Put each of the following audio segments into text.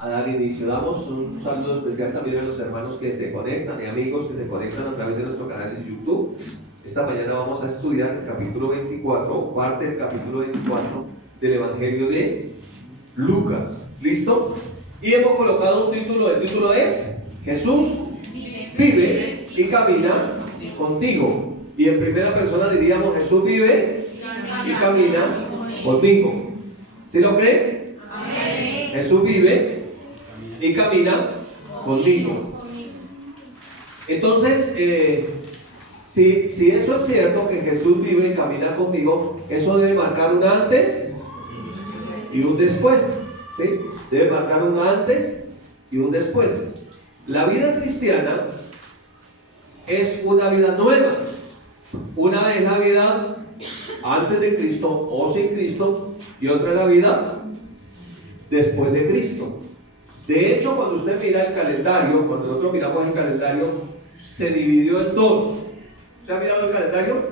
a dar inicio. Damos un saludo especial también a los hermanos que se conectan y amigos que se conectan a través de nuestro canal de YouTube. Esta mañana vamos a estudiar el capítulo 24, parte del capítulo 24 del Evangelio de Lucas. ¿Listo? Y hemos colocado un título. El título es Jesús vive y camina contigo. Y en primera persona diríamos: Jesús vive y camina conmigo. ¿Sí lo creen? Amén. Jesús vive y camina conmigo. Entonces, si eso es cierto, que Jesús vive y camina conmigo, eso debe marcar un antes y un después. ¿Sí? Debe marcar un antes y un después. La vida cristiana es una vida nueva. Una es la vida antes de Cristo o sin Cristo, y otra es la vida después de Cristo. De hecho, cuando usted mira el calendario, cuando nosotros miramos el calendario, se dividió en dos. ¿Usted ha mirado el calendario?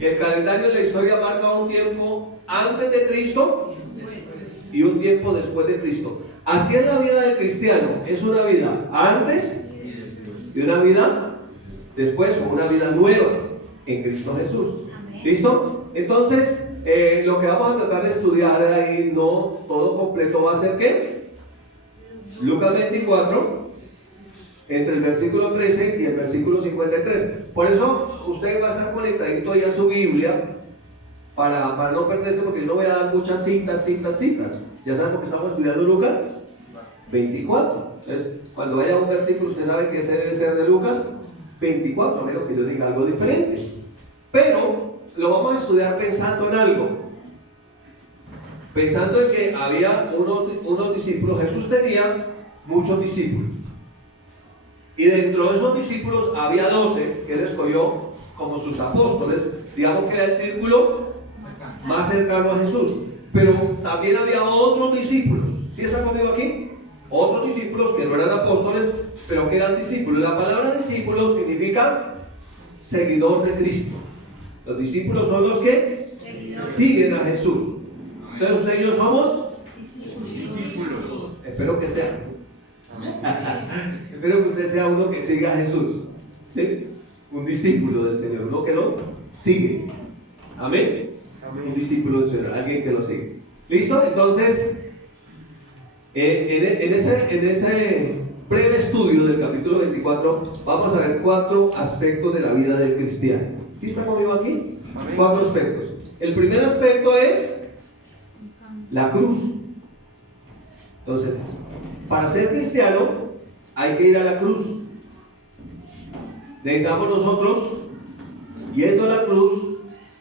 Y el calendario de la historia marca un tiempo antes de Cristo y un tiempo después de Cristo. Así es la vida del cristiano. Es una vida antes y una vida después, o una vida nueva en Cristo Jesús. ¿Listo? Entonces, lo que vamos a tratar de estudiar ahí, no todo completo, va a ser ¿qué? Lucas 24, entre el versículo 13 y el versículo 53. Por eso usted va a estar conectadito ahí a su Biblia para no perderse, porque yo no voy a dar muchas citas. Ya sabemos que estamos estudiando Lucas 24. Entonces, cuando haya un versículo, usted sabe que ese debe ser de Lucas 24, a menos que yo diga algo diferente. Pero lo vamos a estudiar pensando en algo. Pensando en que había unos discípulos. Jesús tenía muchos discípulos. Y dentro de esos discípulos había 12 que él escogió como sus apóstoles. Digamos que era el círculo más cercano a Jesús. Pero también había otros discípulos. ¿Sí están conmigo aquí? Otros discípulos que no eran apóstoles, pero que eran discípulos. La palabra discípulo significa seguidor de Cristo. Los discípulos son los que siguen a Jesús. Entonces usted y yo somos discípulos. Espero que sean. Espero que usted sea uno que siga a Jesús. ¿Sí? Un discípulo del Señor, uno que lo sigue. Amén. Un discípulo del Señor, alguien que lo sigue. ¿Listo? Entonces, en ese breve estudio del capítulo 24, vamos a ver 4 aspectos de la vida del cristiano. ¿Sí está conmigo aquí? Amén. 4 aspectos. El primer aspecto es la cruz. Entonces, para ser cristiano hay que ir a la cruz. Necesitamos nosotros, yendo a la cruz,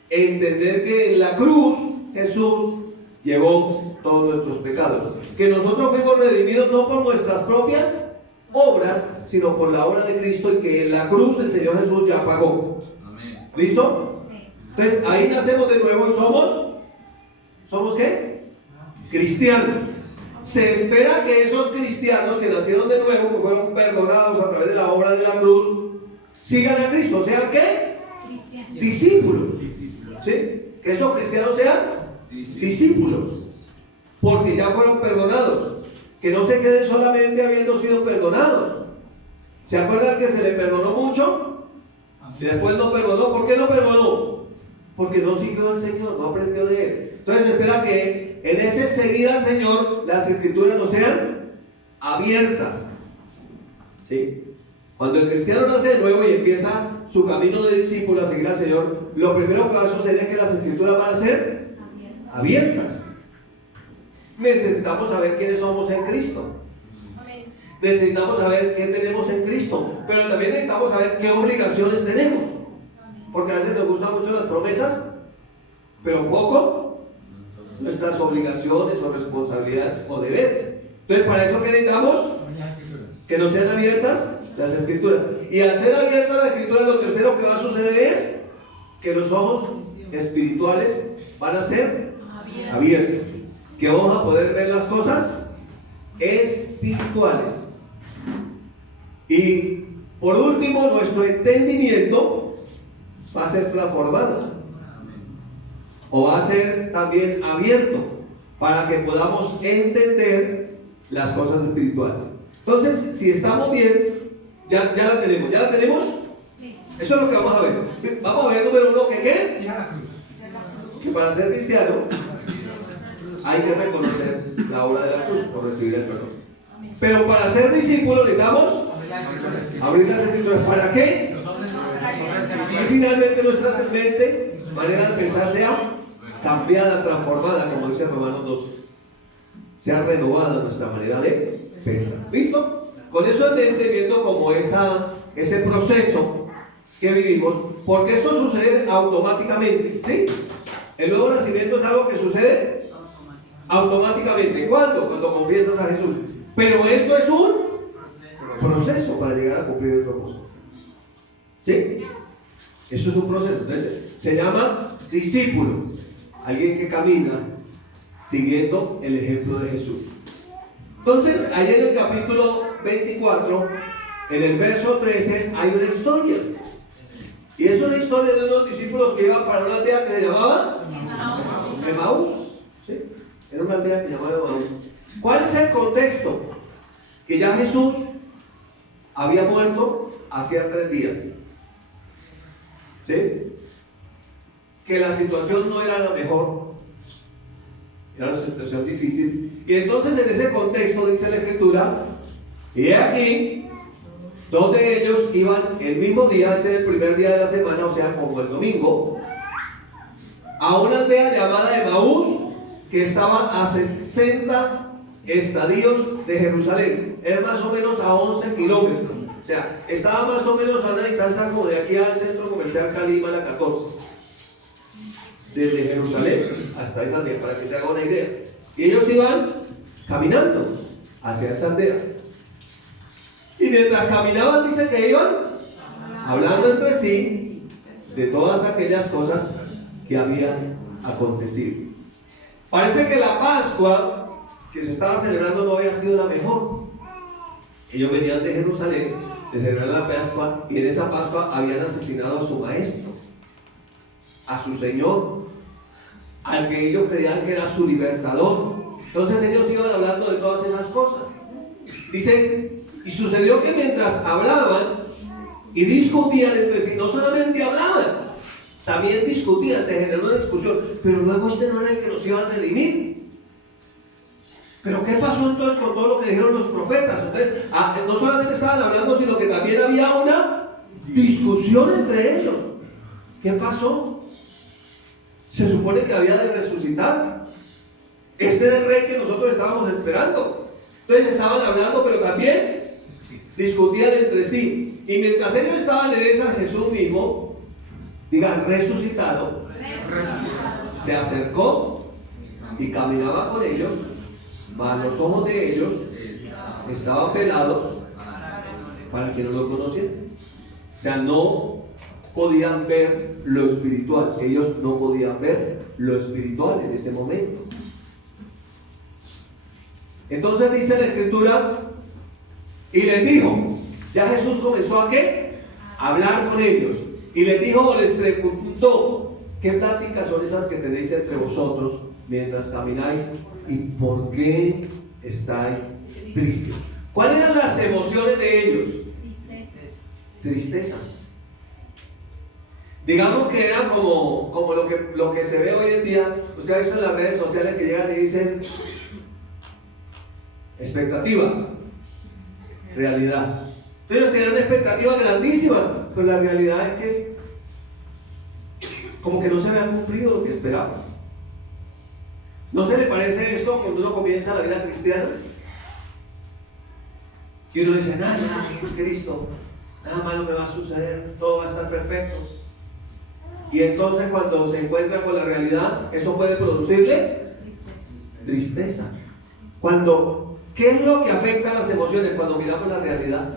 entender que en la cruz Jesús llevó todos nuestros pecados. Que nosotros fuimos redimidos no por nuestras propias obras, sino por la obra de Cristo, y que en la cruz el Señor Jesús ya pagó. Amén. ¿Listo? Sí. Entonces ahí nacemos de nuevo y ¿somos qué? Cristianos. Se espera que esos cristianos que nacieron de nuevo, que fueron perdonados a través de la obra de la cruz, sigan a Cristo. ¿Sean qué? Discípulos. ¿Sí? Que esos cristianos sean discípulos, porque ya fueron perdonados. Que no se queden solamente habiendo sido perdonados. ¿Se acuerdan que se le perdonó mucho? Y después no perdonó. ¿Por qué no perdonó? Porque no siguió al Señor, no aprendió de Él. Entonces se espera que en ese seguir al Señor las escrituras no sean abiertas. ¿Sí? Cuando el cristiano nace de nuevo y empieza su camino de discípulo a seguir al Señor, lo primero que va a suceder es que las escrituras van a ser abiertas. Necesitamos saber quiénes somos en Cristo. Necesitamos saber qué tenemos en Cristo, pero también necesitamos saber qué obligaciones tenemos. Porque a veces nos gustan mucho las promesas, pero poco nuestras obligaciones o responsabilidades o deberes. Entonces, para eso, ¿qué necesitamos? Que nos sean abiertas las escrituras. Y al ser abiertas las escrituras, lo tercero que va a suceder es que los ojos espirituales van a ser abiertos. Que vamos a poder ver las cosas espirituales. Y por último, nuestro entendimiento va a ser transformado, o va a ser también abierto, para que podamos entender las cosas espirituales. Entonces, si estamos bien, ya la tenemos. ¿Ya la tenemos? Sí. Eso es lo que vamos a ver. Vamos a ver, número uno, que ¿qué? Que para ser cristiano hay que reconocer la obra de la cruz por recibir el perdón. Pero para ser discípulos necesitamos abrir las escrituras. ¿Para qué? Y finalmente nuestra mente, manera de pensar, sea cambiada, transformada, como dice Romanos 12. Sea renovada nuestra manera de pensar. ¿Listo? Con eso en mente, viendo como ese proceso que vivimos, porque esto sucede automáticamente, ¿sí? El nuevo nacimiento es algo que sucede automáticamente. ¿Cuándo? Cuando confiesas a Jesús. Pero esto es un proceso para llegar a cumplir el propósito. ¿Sí? Eso es un proceso. Entonces, se llama discípulo. Alguien que camina siguiendo el ejemplo de Jesús. Entonces, ahí en el capítulo 24, en el verso 13, hay una historia. Y es una historia de unos discípulos que iban para una aldea que se llamaba Emaús. ¿Sí? Era una aldea que se llamaba Emaús. ¿Cuál es el contexto? Que ya Jesús había muerto hacía 3 días. ¿Sí? Que la situación no era la mejor. Era una situación difícil. Y entonces en ese contexto dice la Escritura, y he aquí, 2 de ellos iban el mismo día, ese es el primer día de la semana, o sea, como el domingo, a una aldea llamada Emaús, que estaba a 60 estadios de Jerusalén. Era más o menos a 11 kilómetros. O sea, estaba más o menos a una distancia como de aquí al centro comercial Calima, la 14. Desde Jerusalén hasta esa aldea, para que se haga una idea. Y ellos iban caminando hacia esa aldea. Y mientras caminaban, dice que iban hablando entre sí de todas aquellas cosas que habían acontecido. Parece que la Pascua que se estaba celebrando no había sido la mejor. Ellos venían de Jerusalén de celebrar la Pascua, y en esa Pascua habían asesinado a su maestro, a su Señor, al que ellos creían que era su libertador. Entonces ellos iban hablando de todas esas cosas. Dice, y sucedió que mientras hablaban y discutían entre sí, no solamente hablaban, también discutían, se generó una discusión. Pero luego este no era el que nos iba a redimir. Pero ¿qué pasó entonces con todo lo que dijeron los profetas? Entonces, no solamente estaban hablando, sino que también había una discusión entre ellos. ¿Qué pasó? Se supone que había de resucitar. Este era el rey que nosotros estábamos esperando. Entonces estaban hablando, pero también discutían entre sí. Y mientras ellos estaban en esa, Jesús mismo, digan resucitado, se acercó y caminaba con ellos, mas los ojos de ellos estaban velados para que no lo conociesen. O sea, no podían ver lo espiritual. Ellos no podían ver lo espiritual en ese momento. Entonces dice la Escritura, y les dijo, ya Jesús comenzó a ¿qué? A hablar con ellos. Y les dijo, o les preguntó, ¿qué pláticas son esas que tenéis entre vosotros mientras camináis? ¿Y por qué estáis tristes? ¿Cuáles eran las emociones de ellos? Tristeza. Digamos que era como lo que se ve hoy en día. Usted ha visto en las redes sociales que llegan y dicen expectativa, realidad. Ellos tenían una expectativa grandísima, pero la realidad es que como que no se había cumplido lo que esperaban. ¿No se le parece esto cuando uno comienza la vida cristiana? Y uno dice, nada, Cristo, nada malo me va a suceder, todo va a estar perfecto. Y entonces cuando se encuentra con la realidad, eso puede producirle tristeza. ¿Qué es lo que afecta a las emociones cuando miramos la realidad?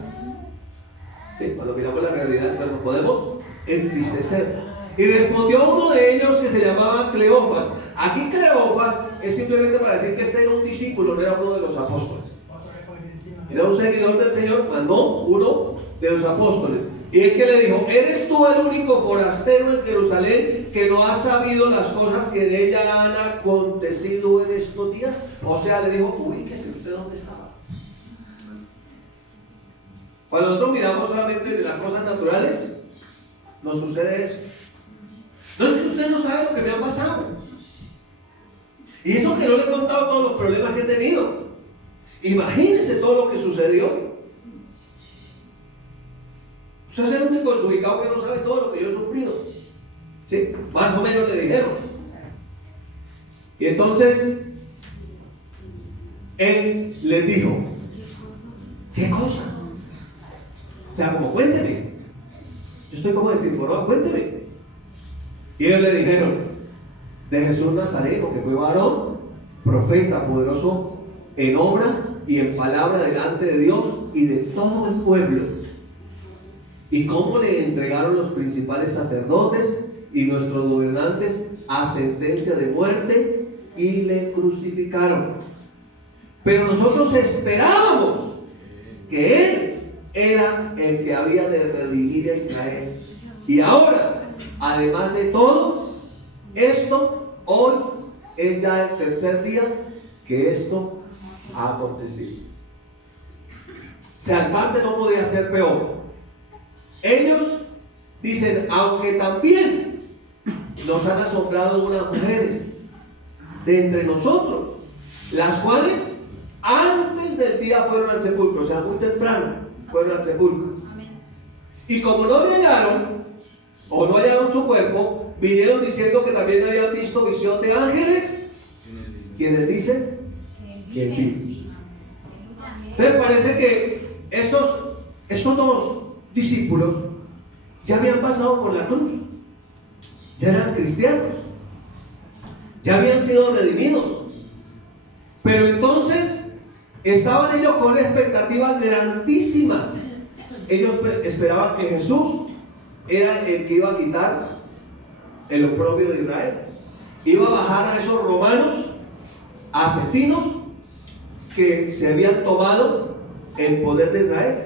Sí, cuando miramos la realidad, entonces nos podemos entristecer. Y respondió uno de ellos que se llamaba Cleofas. Aquí Cleofas es simplemente para decir que este era un discípulo, no era uno de los apóstoles. Era un seguidor del Señor, mas no uno de los apóstoles. Y es que le dijo, ¿eres tú el único forastero en Jerusalén que no ha sabido las cosas que en ella han acontecido en estos días? O sea, le dijo, ubíquese usted dónde estaba. Cuando nosotros miramos solamente de las cosas naturales, nos sucede eso. No es que usted no sabe lo que me ha pasado. Y eso que no le he contado todos los problemas que he tenido. Imagínese todo lo que sucedió. Usted es el único desubicado que no sabe todo lo que yo he sufrido. ¿Sí? Más o menos le dijeron. Y entonces, él les dijo, ¿qué cosas? O sea, como cuénteme. Yo estoy como desinformado, cuénteme. Y ellos le dijeron, de Jesús Nazareno, que fue varón, profeta, poderoso en obra y en palabra delante de Dios y de todo el pueblo. Y cómo le entregaron los principales sacerdotes y nuestros gobernantes a sentencia de muerte y le crucificaron. Pero nosotros esperábamos que Él era el que había de redimir a Israel. Y ahora, además de todo esto, hoy es ya el tercer día que esto ha acontecido. O sea, en parte no podía ser peor. Ellos dicen, aunque también nos han asombrado unas mujeres de entre nosotros, las cuales antes del día fueron al sepulcro, o sea, muy temprano fueron al sepulcro. Y como no le hallaron, o no hallaron su cuerpo, vinieron diciendo que también habían visto visión de ángeles, quienes dicen que él vive. Entonces parece que estos dos discípulos ya habían pasado por la cruz, ya eran cristianos, ya habían sido redimidos, pero entonces estaban ellos con una expectativa grandísima. Ellos esperaban que Jesús era el que iba a quitar el oprobio de Israel, iba a bajar a esos romanos asesinos que se habían tomado el poder de Israel.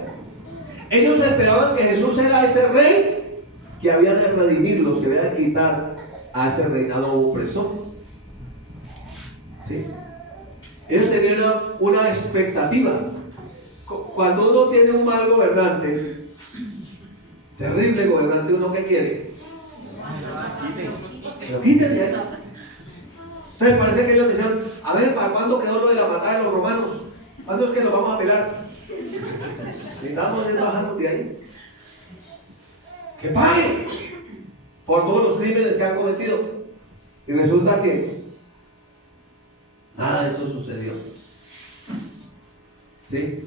Ellos esperaban que Jesús era ese rey que había de redimirlos, que había de quitar a ese reinado opresor. ¿Sí? Ellos tenían una expectativa. Cuando uno tiene un mal gobernante, terrible gobernante, ¿uno qué quiere? Pero quítenle ahí. Entonces parece que ellos decían, a ver, ¿para cuándo quedó lo de la patada de los romanos? ¿Cuándo es que los vamos a pelar? Necesitamos ir bajando de ahí. Que paguen por todos los crímenes que han cometido. Y resulta que nada de eso sucedió. ¿Sí?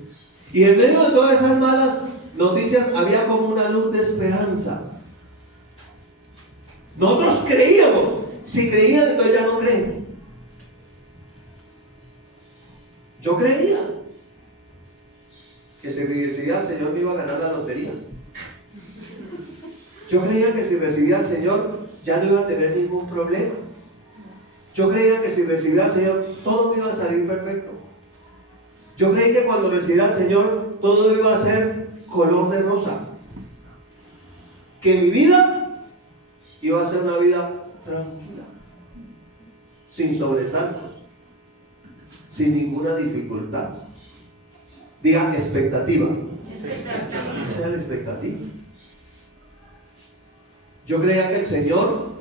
Y en medio de todas esas malas noticias había como una luz de esperanza. Nosotros creíamos. Si creían, entonces ya no creen. Yo creía que si recibía al Señor me iba a ganar la lotería. Yo creía que si recibía al Señor ya no iba a tener ningún problema. Yo creía que si recibía al Señor todo me iba a salir perfecto. Yo creí que cuando recibiera al Señor todo iba a ser color de rosa. Que mi vida iba a ser una vida tranquila, sin sobresaltos, sin ninguna dificultad. Diga expectativa. Esa era la expectativa. Yo creía que el Señor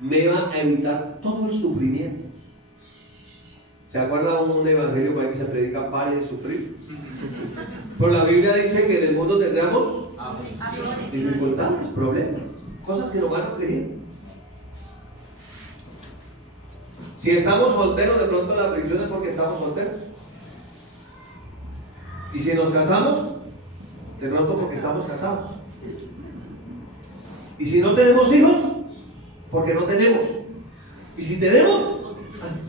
me iba a evitar todo el sufrimiento. ¿Se acuerda un evangelio que se predica pare de sufrir? Pero la Biblia dice que en el mundo tendremos dificultades, problemas, cosas que nos van a afligir. Si estamos solteros, de pronto la aflicción es porque estamos solteros. Y si nos casamos, de pronto porque estamos casados. Y si no tenemos hijos, porque no tenemos. Y si tenemos,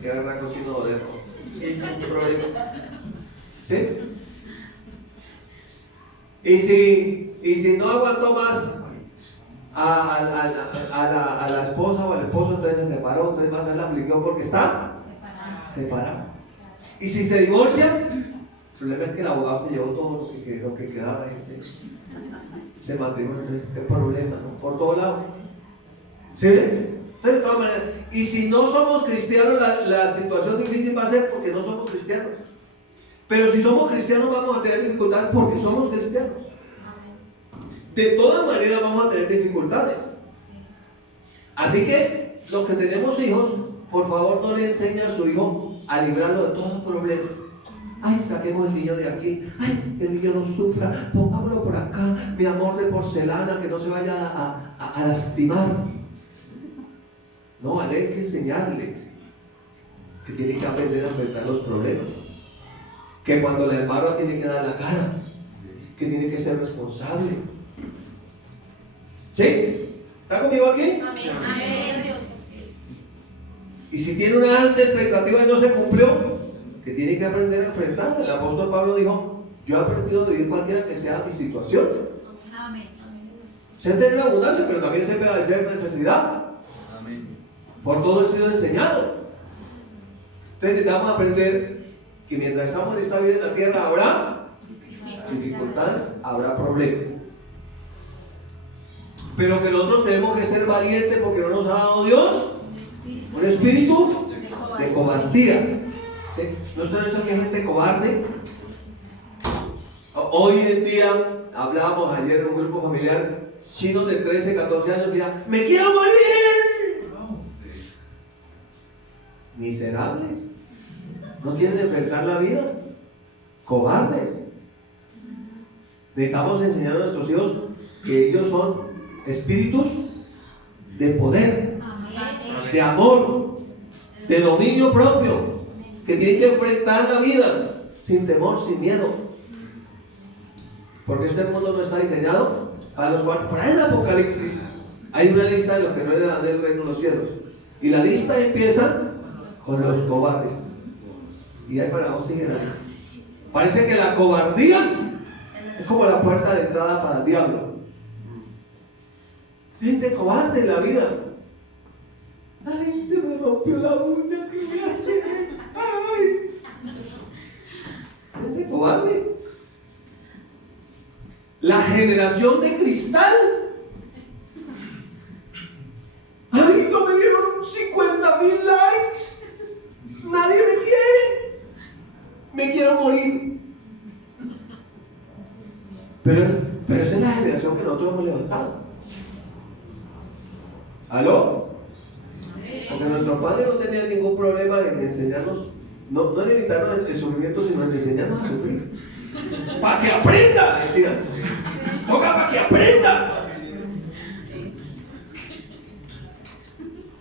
que agarra cocino de ¿sí? Y si no aguantó más a la esposa o al esposo, entonces se separó, entonces va a ser la aflicción porque está separado. Y si se divorcian, el problema es que el abogado se llevó todo lo que quedaba de ese matrimonio, es problema, ¿no? Por todos lados. ¿Sí? Entonces, de todas maneras, y si no somos cristianos, la situación difícil va a ser porque no somos cristianos. Pero si somos cristianos vamos a tener dificultades porque somos cristianos. De todas maneras vamos a tener dificultades. Así que los que tenemos hijos, por favor no le enseñen a su hijo a librarlo de todo problema. Ay, saquemos el niño de aquí. Ay, el niño no sufra. Pongámoslo por acá. Mi amor de porcelana, que no se vaya a lastimar. No, hay que enseñarles que tiene que aprender a enfrentar los problemas. Que cuando le embarra tiene que dar la cara. Que tiene que ser responsable. ¿Sí? ¿Está conmigo aquí? Amén. Amén. Dios, así es. Y si tiene una alta expectativa y no se cumplió, que tiene que aprender a enfrentar. El apóstol Pablo dijo: yo he aprendido a vivir cualquiera que sea mi situación. Amén. Sé tener abundancia, pero también sé padecer necesidad. Amén. Por todo he sido enseñado. Entonces necesitamos aprender que mientras estamos en esta vida en la tierra habrá dificultades, habrá problemas. Pero que nosotros tenemos que ser valientes porque no nos ha dado Dios un espíritu de cobardía. ¿Sí? ¿No está viendo que hay gente cobarde? Hoy en día, hablábamos ayer en un grupo familiar, chinos de 13, 14 años, mira, ¡me quiero morir! Miserables. No quieren enfrentar la vida. Cobardes. Necesitamos enseñar a nuestros hijos que ellos son espíritus de poder, de amor, de dominio propio, que tienen que enfrentar la vida sin temor, sin miedo. Porque este mundo no está diseñado para los cuales. Por ahí en Apocalipsis hay una lista de los que no heredan del reino de los cielos. Y la lista empieza con los cobardes. Y hay para vos sigue la lista. Parece que la cobardía es como la puerta de entrada para el diablo. Gente cobarde en la vida. Ay, se me rompió la uña, ¿qué voy a hacer? Ay. Gente cobarde. La generación de cristal. Ay, no me dieron 50,000 likes. Nadie me quiere. Me quiero morir. Pero esa es la generación que nosotros hemos levantado. ¿Aló? Porque nuestros padres no tenían ningún problema en enseñarnos, no en evitarnos el sufrimiento, sino en enseñarnos a sufrir. ¡Para que aprenda! Decían. ¡Toca para que aprenda!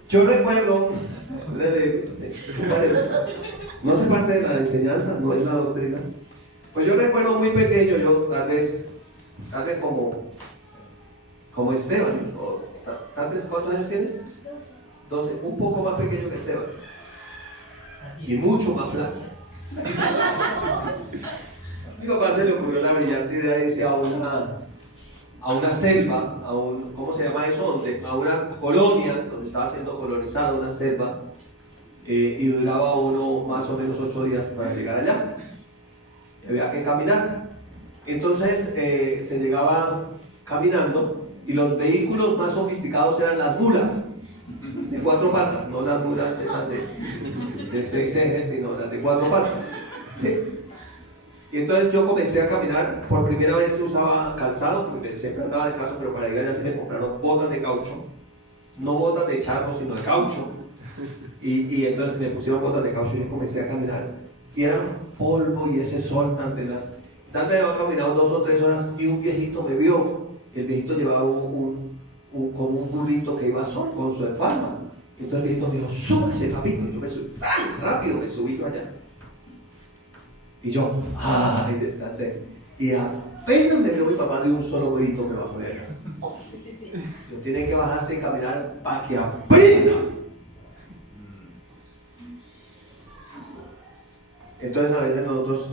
Yo recuerdo, no se parte de la enseñanza, no es la doctrina. Pues yo recuerdo muy pequeño, yo tal vez como Esteban, o tal vez, ¿cuántos años tienes? 12, un poco más pequeño que Esteban. Y mucho más flaco. Mi papá se le ocurrió la brillante idea de irse a una selva, ¿cómo se llama eso? A una colonia donde estaba siendo colonizada, una selva, y duraba uno más o menos 8 días para llegar allá. Había que caminar. Entonces se llegaba caminando y los vehículos más sofisticados eran las mulas de 4 patas, no las mulas esas de 6 ejes, sino las de 4 patas. ¿Sí? Y entonces yo comencé a caminar. Por primera vez usaba calzado, porque siempre andaba descalzo, pero para ir allá se me compraron botas de caucho, no botas de charro, sino de caucho. Y entonces me pusieron botas de caucho y yo comencé a caminar. Y era polvo y ese sol tan tenaz. Tanto había caminado 2 o 3 horas y un viejito me vio. El viejito llevaba como un burrito que iba solo con su alfalfa. Entonces el viejito me dijo: súbase, papito. Y yo me subí tan rápido, me subí yo allá. Y yo, ay, descansé. Y apenas me vio mi papá de un solo grito me bajó de allá. Yo tiene que bajarse y caminar para que aprenda. Entonces a veces nosotros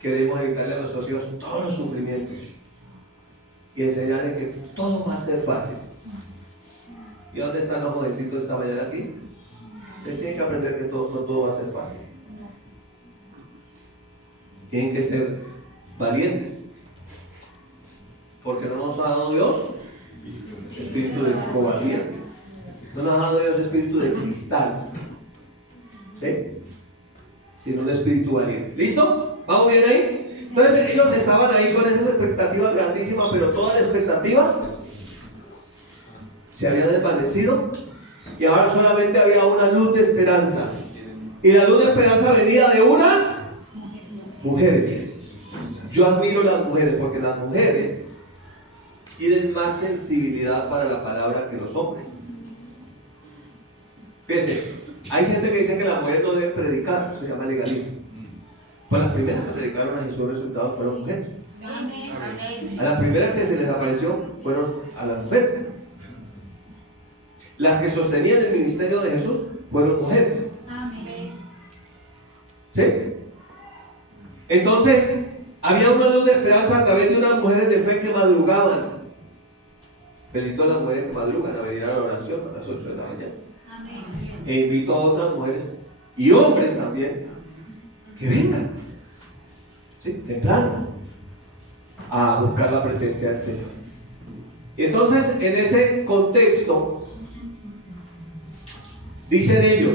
queremos evitarle a nuestros hijos todos los sufrimientos y enseñarles que todo va a ser fácil. ¿Y dónde están los jovencitos esta mañana aquí? Les tienen que aprender que no todo va a ser fácil. Tienen que ser valientes, porque no nos ha dado Dios espíritu de cobardía, no nos ha dado Dios espíritu de cristal, ¿sí? Sino un espíritu valiente. ¿Listo? ¿Vamos bien ahí? Entonces ellos estaban ahí con esa expectativa grandísima, pero toda la expectativa se había desvanecido y ahora solamente había una luz de esperanza. Y la luz de esperanza venía de unas mujeres. Yo admiro las mujeres porque las mujeres tienen más sensibilidad para la palabra que los hombres. Fíjense, hay gente que dice que las mujeres no deben predicar, se llama legalismo. Pues las primeras que predicaron a Jesús resultados fueron mujeres. A las primeras que se les apareció fueron a las mujeres. Las que sostenían el ministerio de Jesús fueron mujeres. ¿Sí? Entonces, había una luz de esperanza a través de unas mujeres de fe que madrugaban. Felicito a las mujeres que madrugan a venir a la oración a las 8 de la mañana. E invito a otras mujeres y hombres también que vengan, ¿sí?, temprano a buscar la presencia del Señor. Y entonces, en ese contexto, dicen ellos,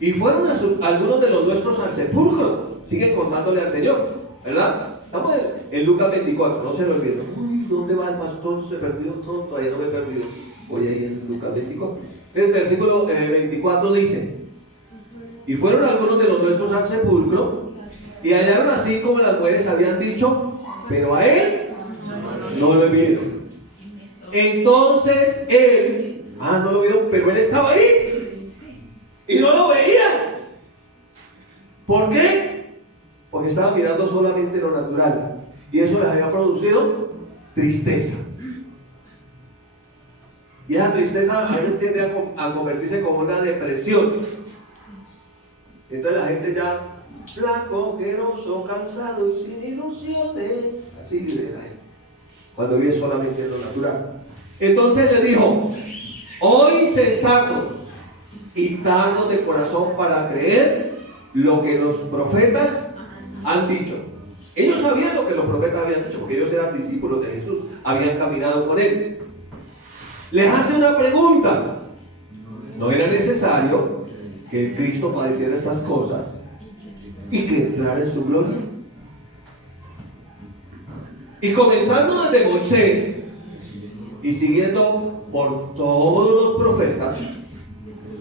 y fueron algunos de los nuestros al sepulcro. Siguen contándole al Señor, ¿verdad? Estamos en Lucas 24, no se lo olviden. Uy, ¿dónde va el pastor? Se perdió todo, todavía no me he perdido. Voy ahí en Lucas 24. Entonces, versículo 24 dice: y fueron algunos de los nuestros al sepulcro, y hallaron así como las mujeres habían dicho, pero a él no lo vieron. Entonces él, no lo vieron, pero él estaba ahí y no lo veían. ¿Por qué? Porque estaban mirando solamente lo natural, y eso les había producido tristeza. Y esa tristeza a veces tiende a convertirse como una depresión. Entonces la gente ya, flaco, ojeroso, cansado y sin ilusiones, así vive la gente, cuando vive solamente en lo natural. Entonces le dijo: oh insensatos y tardos de corazón para creer lo que los profetas han dicho. Ellos sabían lo que los profetas habían dicho, porque ellos eran discípulos de Jesús, habían caminado con él. Les hace una pregunta: ¿no era necesario que el Cristo padeciera estas cosas y que entrara en su gloria? Y comenzando desde Moisés y siguiendo por todos los profetas,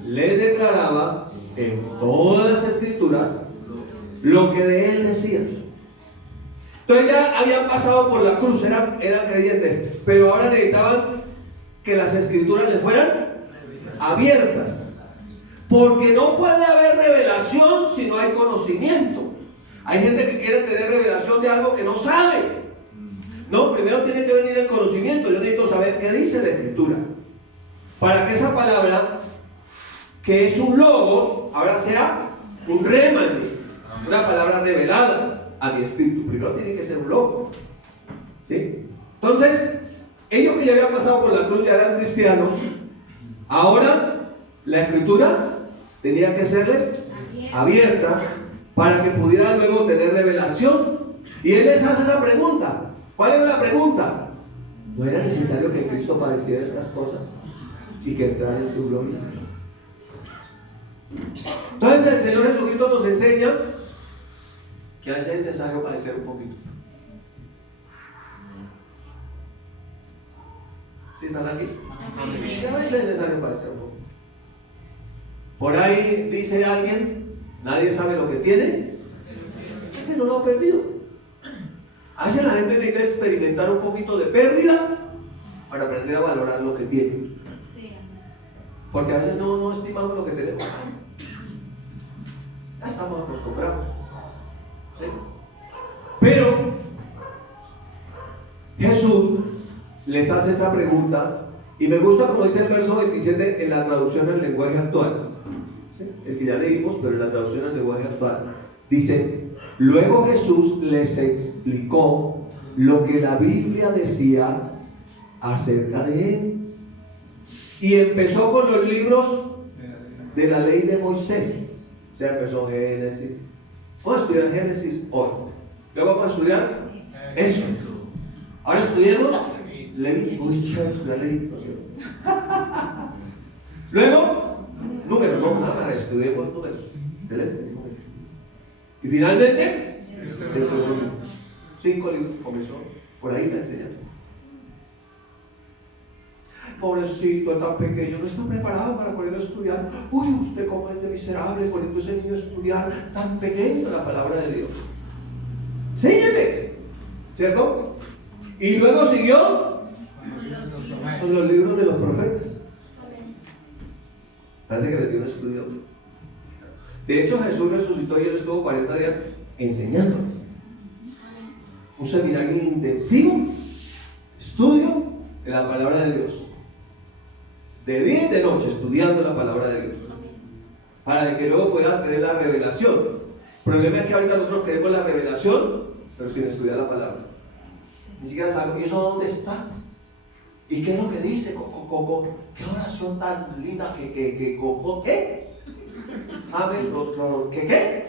les declaraba en todas las escrituras lo que de él decían. Entonces ya habían pasado por la cruz, eran creyentes, pero ahora necesitaban que las escrituras les fueran abiertas, porque no puede haber revelación si no hay conocimiento. Hay gente que quiere tener revelación de algo que no sabe. No, primero tiene que venir el conocimiento. Yo necesito saber qué dice la escritura, para que esa palabra, que es un logos, ahora sea un rema en mí, una palabra revelada a mi espíritu. Primero tiene que ser un logos, ¿sí? Entonces, ellos que ya habían pasado por la cruz, ya eran cristianos, ahora la escritura tenía que serles abierta para que pudieran luego tener revelación. Y él les hace esa pregunta. ¿Cuál era la pregunta? ¿No era necesario que Cristo padeciera estas cosas y que entrara en su gloria? Entonces el Señor Jesucristo nos enseña que a veces es necesario padecer un poquito. ¿Sí están aquí? Que a veces es necesario padecer un poco. Por ahí dice alguien: nadie sabe lo que tiene, es que no lo ha perdido. A veces la gente tiene que experimentar un poquito de pérdida para aprender a valorar lo que tiene. Porque a veces no estimamos lo que tenemos. Ya estamos acostumbrados, ¿sí? Pero Jesús les hace esa pregunta, y me gusta como dice el verso 27 en la traducción del lenguaje actual, el que ya leímos, pero en la traducción del lenguaje actual dice: luego Jesús les explicó lo que la Biblia decía acerca de él, y empezó con los libros de la ley de Moisés. O sea, empezó Génesis. Vamos a estudiar Génesis hoy, luego vamos a estudiar eso. Ahora estudiemos Levítico. Luego números, vamos a estudiemos números. Excelente. Y finalmente Deuteronomio. 5 libros comenzó. Por ahí la enseñanza. Pobrecito, es tan pequeño, no está preparado para ponerlo a estudiar. Uy, usted como es de miserable poniendo ese niño a estudiar tan pequeño la palabra de Dios. Enséñale, ¿cierto? Y luego siguió con los libros de los profetas. Parece que le dio un estudio. De hecho, Jesús resucitó y él estuvo 40 días enseñándoles. Un seminario intensivo, estudio de la palabra de Dios. De día y de noche estudiando la palabra de Dios. Para que luego puedan tener la revelación. El problema es que ahorita nosotros queremos la revelación, pero sin estudiar la palabra. Ni siquiera sabemos, ¿y eso dónde está? ¿Y qué es lo que dice? ¿Qué oración tan linda? ¿Qué? Amén, ¿qué?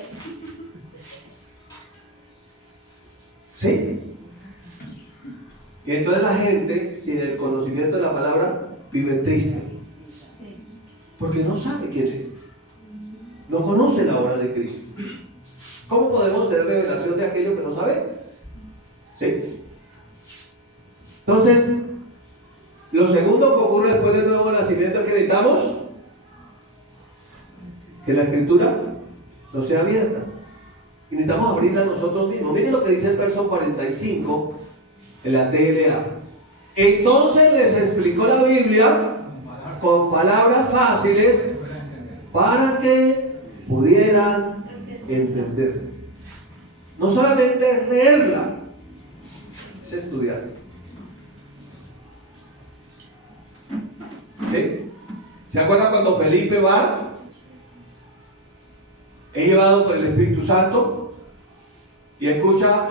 ¿Sí? Y entonces la gente, sin el conocimiento de la palabra, vive triste. Porque no sabe quién es. No conoce la obra de Cristo. ¿Cómo podemos tener revelación de aquello que no sabe? ¿Sí? Entonces, lo segundo que ocurre después del nuevo nacimiento es que necesitamos que la escritura no sea abierta. Y necesitamos abrirla nosotros mismos. Miren lo que dice el verso 45 en la TLA. Entonces les explicó la Biblia con palabras fáciles para que pudieran entender. No solamente leerla, es estudiar. ¿Sí? ¿Se acuerdan cuando Felipe va? Es llevado por el Espíritu Santo y escucha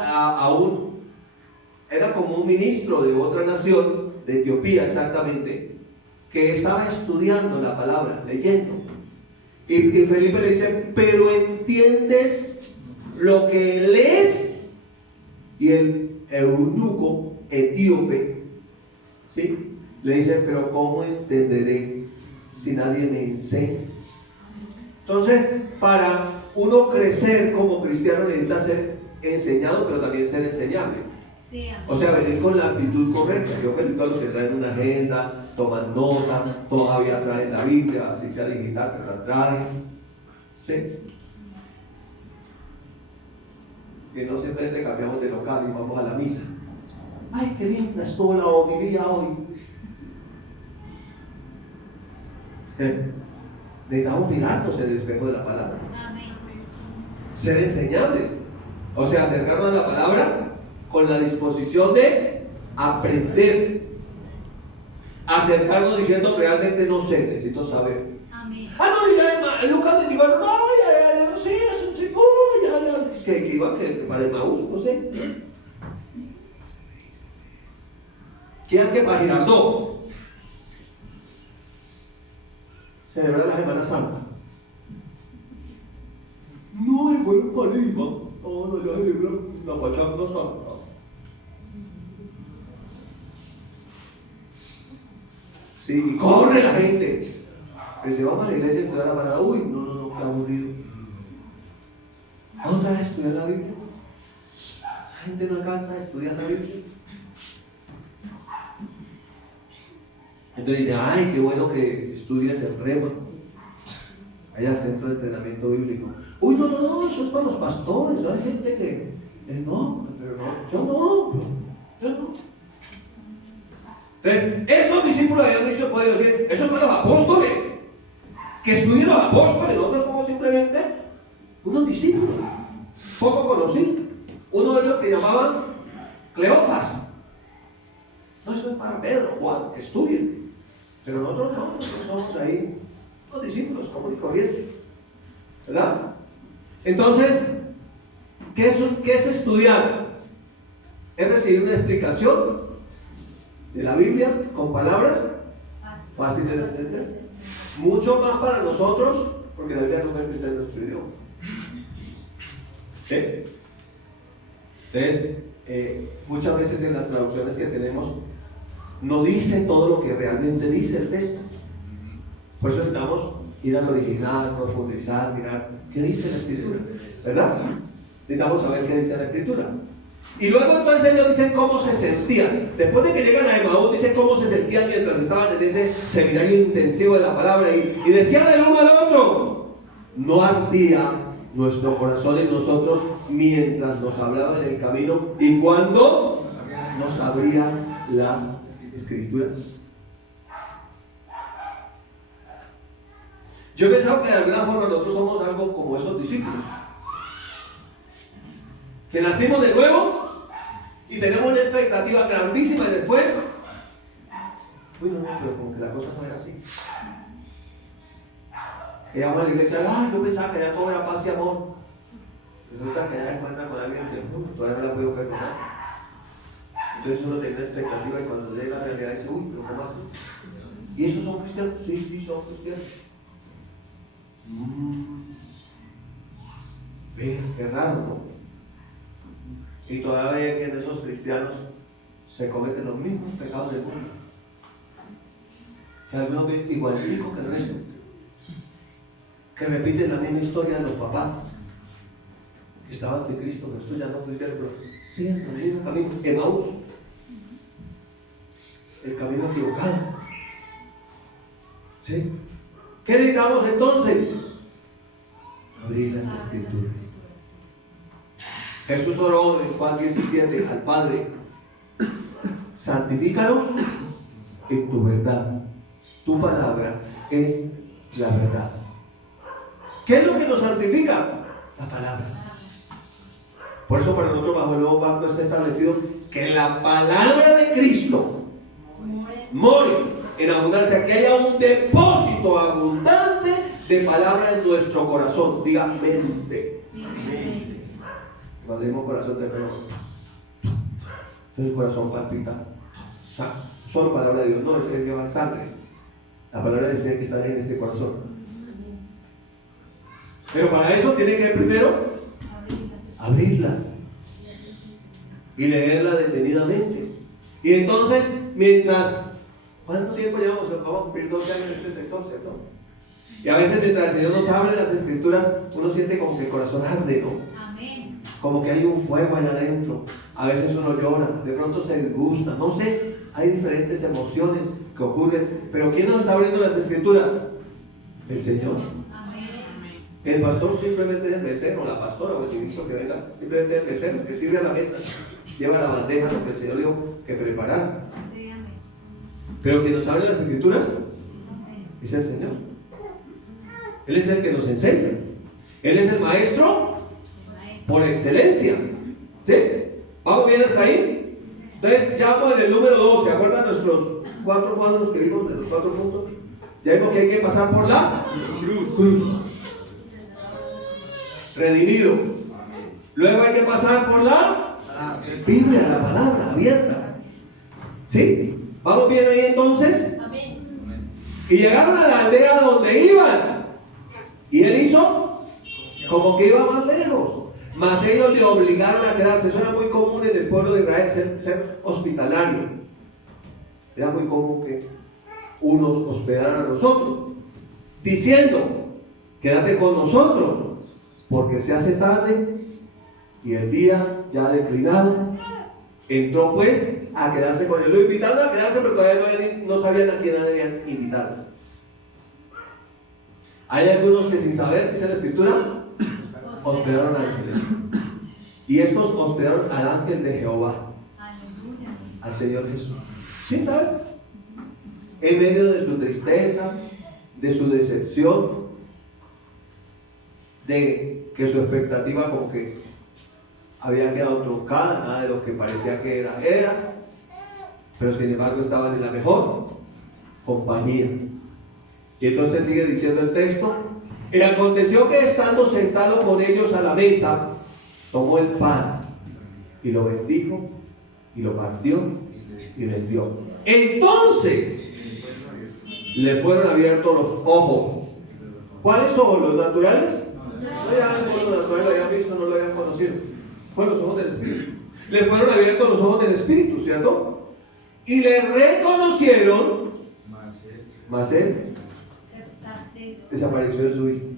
era como un ministro de otra nación, de Etiopía exactamente, que estaba estudiando la palabra, leyendo. Y Felipe le dice, ¿pero entiendes lo que lees? Y el eunuco etíope, ¿sí?, le dice, pero ¿cómo entenderé si nadie me enseña? Entonces, para uno crecer como cristiano necesita ser enseñado, pero también ser enseñable. Sí, o sea, venir con la actitud correcta. Yo felicito a los que traen una agenda, toman nota, todavía traen la Biblia, así sea digital, pero la traen. ¿Sí? Que no simplemente cambiamos de local y vamos a la misa. ¡Ay, qué linda estuvo la homilía hoy! Necesitamos mirarnos en el espejo de la palabra. Amén. Ser enseñables. O sea, acercarnos a la palabra con la disposición de aprender. Acercarnos diciendo realmente no sé, necesito saber. Amén. No, ya Lucas 24, no, ya, no sé, ya, es que iba para el Maús, no sé. ¿Quién que para Girardot celebrar la Semana Santa? No, y fueron para Lima. No, ya celebran la Pachanga Santa. Sí, y corre la gente. Pero si vamos a la iglesia a estudiar la palabra, uy, no, qué aburrido. ¿Otra vez estudiar la Biblia? Esa gente no alcanza a estudiar la Biblia. Entonces dice, ay, qué bueno que estudias el Rema, allá al centro de entrenamiento bíblico. Uy, no, eso es para los pastores, hay gente que, no, pero no, yo no. Entonces, estos discípulos habían dicho, pueden decir, eso es para los apóstoles, que estudien los apóstoles, nosotros somos simplemente unos discípulos, poco conocidos. Uno de ellos que llamaban Cleofas. No, eso es para Pedro, Juan, que estudien. Pero nosotros no, nosotros somos ahí los discípulos, común y corriente. ¿Verdad? Entonces, ¿qué es estudiar? Es recibir una explicación de la Biblia con palabras fáciles de entender. Mucho más para nosotros, porque la Biblia no puede entender nuestro idioma. ¿Sí? Entonces, muchas veces en las traducciones que tenemos no dice todo lo que realmente dice el texto. Por eso necesitamos ir al original, profundizar, mirar qué dice la escritura, ¿verdad? Necesitamos saber qué dice la Escritura. Y luego entonces ellos dicen cómo se sentían. Después de que llegan a Emaús, dicen cómo se sentían mientras estaban en ese seminario intensivo de la palabra. Y decían el uno al otro: no ardía nuestro corazón en nosotros mientras nos hablaba en el camino y cuando nos abrían las Escrituras. Yo he pensado que de alguna forma nosotros somos algo como esos discípulos, que nacimos de nuevo y tenemos una expectativa grandísima y después, uy, no, pero como que la cosa no era así. Llegamos a la iglesia, yo pensaba que ya todo era paz y amor. Resulta que ya se encuentra con alguien que todavía no la puedo perdonar. Entonces uno tiene una expectativa y cuando llega a la realidad dice, uy, pero ¿cómo así? ¿Y esos son cristianos? Sí, son cristianos. Ve, qué raro, ¿no? Y todavía ve que en esos cristianos se cometen los mismos pecados del mundo. Que algunos ven igualitos que el resto. Que repiten la misma historia de los papás que estaban sin Cristo, que esto ya no cristianos, pero siguen el mismo camino. Emaús, el camino equivocado. ¿Sí? ¿Qué necesitamos entonces? Abrir las Escrituras. Jesús oró en Juan 17 al Padre: santifícalos en tu verdad. Tu palabra es la verdad. ¿Qué es lo que nos santifica? La palabra. Por eso para nosotros bajo el nuevo pacto está establecido que la palabra de Cristo more en abundancia, que haya un depósito abundante de palabra en nuestro corazón. Diga mente. Mente. Cuando decimos corazón de perro, entonces el corazón palpita. O sea, solo palabra de Dios, no es que lleva sangre. La palabra de Dios tiene que estar en este corazón. Pero para eso tiene que primero abrirla y leerla detenidamente. Y entonces, mientras, ¿cuánto tiempo llevamos? Vamos a cumplir 12 años en este sector, ¿cierto? Y a veces mientras el Señor nos abre las Escrituras, uno siente como que el corazón arde, ¿no? Amén. Como que hay un fuego allá adentro. A veces uno llora, de pronto se disgusta, no sé, hay diferentes emociones que ocurren. Pero ¿quién nos está abriendo las Escrituras? El Señor. El pastor simplemente es el mesero, la pastora o el ministro que venga, simplemente es el mesero que sirve a la mesa, lleva la bandeja, lo que el Señor dijo que preparara. Sí, amén. Pero quien nos abre las Escrituras es el Señor. Él es el que nos enseña. Él es el maestro por excelencia. ¿Sí? ¿Vamos bien hasta ahí? Entonces ya vamos en el número 2. ¿Se acuerdan nuestros 4 pasos que vimos de los 4 puntos? Ya vimos que hay que pasar por la cruz. Redimido. Luego hay que pasar por la Biblia, la palabra abierta. ¿Sí? ¿Vamos bien ahí entonces? Amén. Y llegaron a la aldea donde iban. Y él hizo como que iba más lejos. Mas ellos le obligaron a quedarse. Eso era muy común en el pueblo de Israel, ser hospitalario. Era muy común que unos hospedaran a nosotros, diciendo: quédate con nosotros, porque se hace tarde y el día ya ha declinado. Entró pues a quedarse con él. Lo invitaron a quedarse, pero todavía no sabían a quién habían invitado. Hay algunos que sin saber, dice la Escritura, hospedaron ángeles. Y estos hospedaron al ángel de Jehová, al Señor Jesús, sin saber. En medio de su tristeza, de su decepción, de que su expectativa como que había quedado truncada, nada de lo que parecía que era, pero sin embargo estaban en la mejor compañía. Y entonces sigue diciendo el texto: y aconteció que estando sentado con ellos a la mesa, tomó el pan y lo bendijo y lo partió y les dio. Entonces le fueron abiertos los ojos. ¿Cuáles son? ¿Los naturales? No, ya los naturales lo habían visto, no lo habían conocido. Fueron los ojos del Espíritu. Le fueron abiertos los ojos del Espíritu, ¿cierto? Y le reconocieron, mas él desapareció de su vista.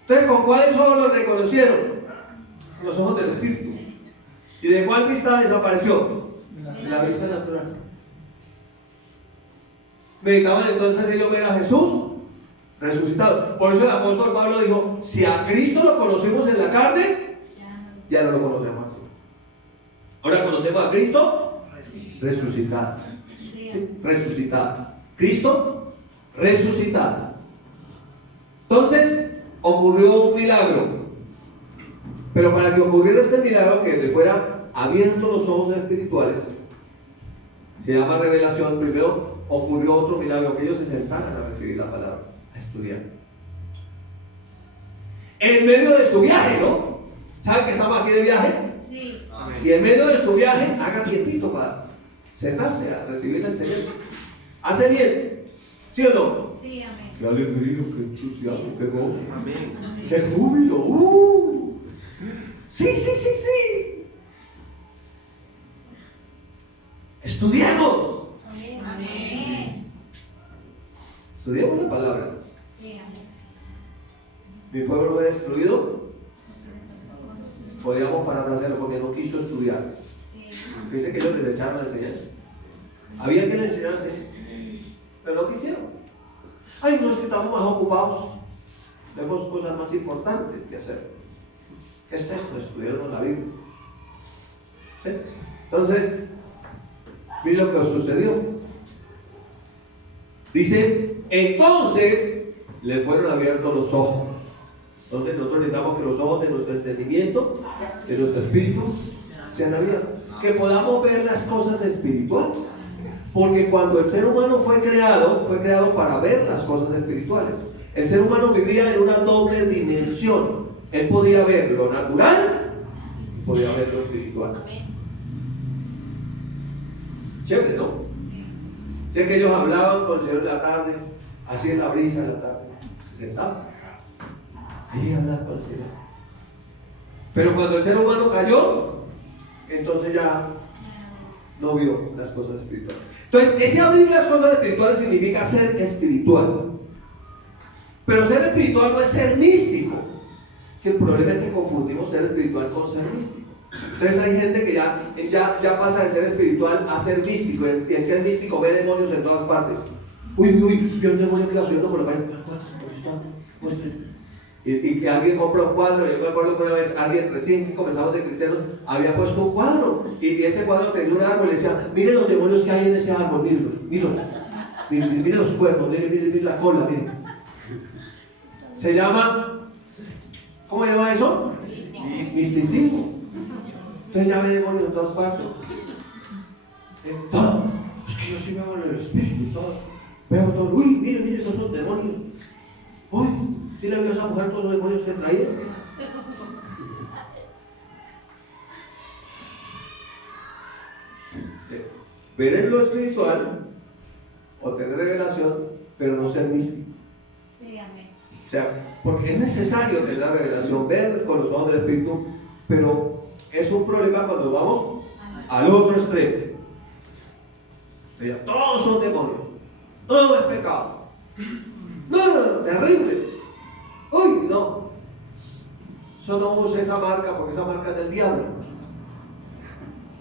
Entonces, ¿con cuáles ojos lo reconocieron? Los ojos del Espíritu. ¿Y de cuál vista desapareció? La vista natural. Necesitaban entonces ellos ver a Jesús resucitado. Por eso el apóstol Pablo dijo: si a Cristo lo conocemos en la carne, ya no lo conocemos así. Ahora conocemos a Cristo resucitado. ¿Sí? Resucitado. Cristo resucitado. Entonces ocurrió un milagro. Pero para que ocurriera este milagro, que le fuera abiertos los ojos espirituales, se llama revelación. Primero ocurrió otro milagro, que ellos se sentaran a recibir la palabra, a estudiar. En medio de su viaje, ¿no? ¿Saben que estamos aquí de viaje? Sí. Y en medio de su viaje, haga tiempito para sentarse a recibir la enseñanza. ¿Hace bien? ¿Sí o no? Sí, amén. Qué alegría, qué entusiasmo, qué gozo, Amén. qué júbilo. Sí. Estudiemos. Amén. Estudiemos la palabra. Sí, amén. Mi pueblo fue destruido. Podríamos parafrasearlo porque no quiso estudiar. Sí. Dice que ellos les echaron a enseñar. Había quien les enseñara a enseñar, pero no quisieron. Ay, no, es que estamos más ocupados. Tenemos cosas más importantes que hacer. ¿Qué es esto? Estudiarnos la Biblia. ¿Sí? Entonces, miren lo que sucedió. Dice: entonces le fueron abiertos los ojos. Entonces nosotros necesitamos que los ojos de nuestro entendimiento, de nuestro espíritu, sean abiertos. Que podamos ver las cosas espirituales. Porque cuando el ser humano fue creado para ver las cosas espirituales. El ser humano vivía en una doble dimensión. Él podía ver lo natural y podía ver lo espiritual. Chévere, ¿no? Sé que ellos hablaban con el Señor en la tarde, así en la brisa de la tarde. Se sentaban ahí a hablar con el Señor. Pero cuando el ser humano cayó, entonces ya no vio las cosas espirituales. Entonces, ese abrir las cosas espirituales significa ser espiritual. Pero ser espiritual no es ser místico. Que el problema es que confundimos ser espiritual con ser místico. Entonces hay gente que ya pasa de ser espiritual a ser místico. Y el que es místico ve demonios en todas partes. Uy, vi un demonio que iba subiendo por la pared. Y que alguien compra un cuadro. Yo me acuerdo que una vez alguien, recién que comenzamos de cristianos, había puesto un cuadro. Y ese cuadro tenía un árbol y decía: miren los demonios que hay en ese árbol, miren los cuernos, miren la cola, miren. Se llama, ¿cómo se llama eso? Misticismo. Entonces ya ve demonios en todas partes. En todo. Es que yo sí veo en el espíritu y todo. Veo todo. Uy, miren esos son demonios. Uy, ¿sí le vio a esa mujer todos los demonios que traía? Ver en lo espiritual o tener revelación, pero no ser místico. Sí, amén. O sea, porque es necesario tener la revelación, ver con los ojos del espíritu, pero es un problema cuando vamos al otro extremo. Todos son demonios, todo es pecado. No, terrible. Uy, no. Eso no use esa marca porque esa marca es del diablo.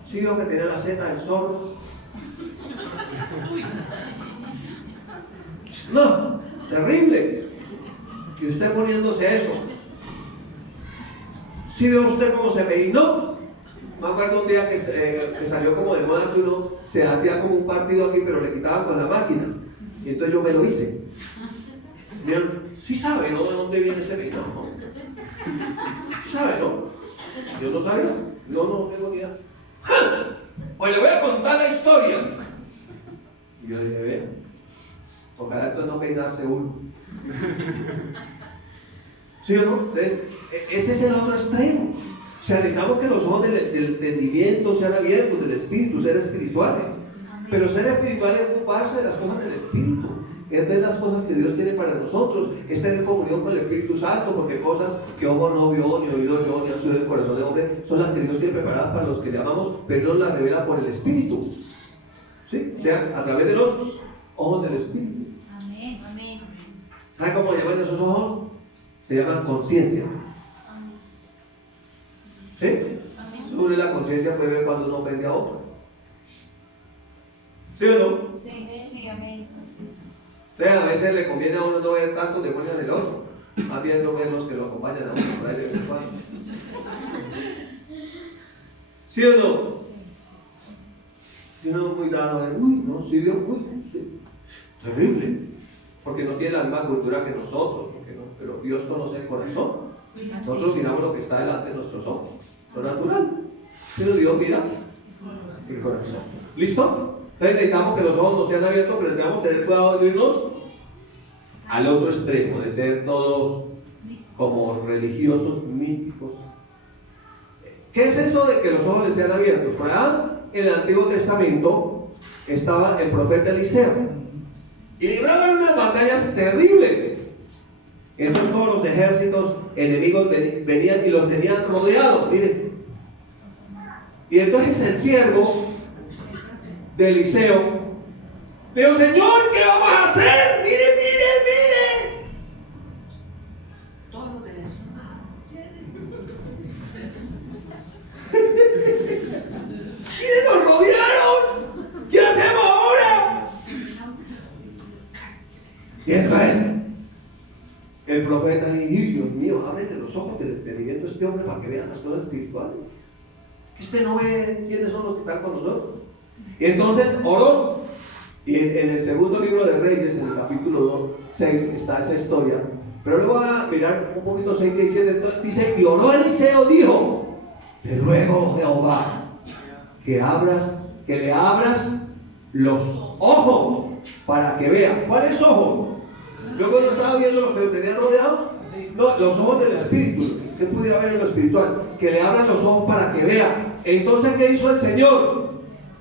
Sí, yo que tenía la Z del zorro. No, terrible. Y usted poniéndose eso. ¿Sí ve usted cómo se peinó? Me acuerdo un día que salió como de moda que uno se hacía como un partido aquí, pero le quitaban con la máquina. Y entonces yo me lo hice. Miren, sí sabe, ¿no? ¿De dónde viene ese peinado? Sí sabe, ¿no? Yo no sabía. No tengo ni idea. Pues le voy a contar la historia. Y yo dije: vean, ojalá entonces no peinarse uno. ¿Sí o no? Entonces, ese es el otro extremo. O sea, necesitamos que los ojos del entendimiento sean abiertos, del espíritu, ser espirituales. Pero ser espiritual es ocuparse de las cosas del espíritu. Es ver las cosas que Dios tiene para nosotros. Es tener comunión con el Espíritu Santo, porque cosas que ojo no vio, ni oído yo, ni han subido el corazón de hombre, son las que Dios tiene preparadas para los que le amamos, pero Dios las revela por el Espíritu. ¿Sí? O sea, a través de los ojos del Espíritu. Amén. Amén. ¿Saben cómo llaman esos ojos? Se llaman conciencia. ¿Sí? Amén. Uno en la conciencia puede ver cuando uno ofende a otro. ¿Sí o no? Sí, amén. Entonces a veces le conviene a uno no ver tantos demonios en el otro, más bien no ver los que lo acompañan a uno por ahí de vez en cuando. ¿Sí o no? Y uno muy dado a ver, uy, no, sí vio, uy, sí. Terrible, porque no tiene la misma cultura que nosotros, porque no, pero Dios conoce el corazón. Nosotros miramos lo que está delante de nuestros ojos, lo natural, pero Dios mira el corazón. ¿Listo? Entonces necesitamos que los ojos nos sean abiertos, pero necesitamos tener cuidado de irnos al otro extremo, de ser todos como religiosos, místicos. ¿Qué es eso de que los ojos les sean abiertos? Por allá en el Antiguo Testamento estaba el profeta Eliseo y libraban unas batallas terribles. Entonces todos los ejércitos enemigos venían y los tenían rodeados, miren. Y entonces el siervo de Eliseo le dijo: Señor, ¿qué vamos a hacer? Mire, mire, mire. Todo lo de miren, nos rodearon. ¿Qué hacemos ahora? Y entonces el profeta dice: Dios mío, ábrete los ojos del entendimiento de este hombre para que vean las cosas espirituales. Este no ve quiénes son los que están con nosotros. Y entonces oró. Y en el segundo libro de Reyes, en el capítulo 6, está esa historia. Pero luego va a mirar un poquito 6 y 7. Entonces dice: y oró Eliseo, dijo: te ruego, Jehová, que le abras los ojos para que vea. ¿Cuáles ojos? Luego no estaba viendo lo que lo tenía rodeado. No, los ojos del espíritu. Que pudiera ver en lo espiritual. Que le abran los ojos para que vea. Entonces, ¿qué hizo el Señor?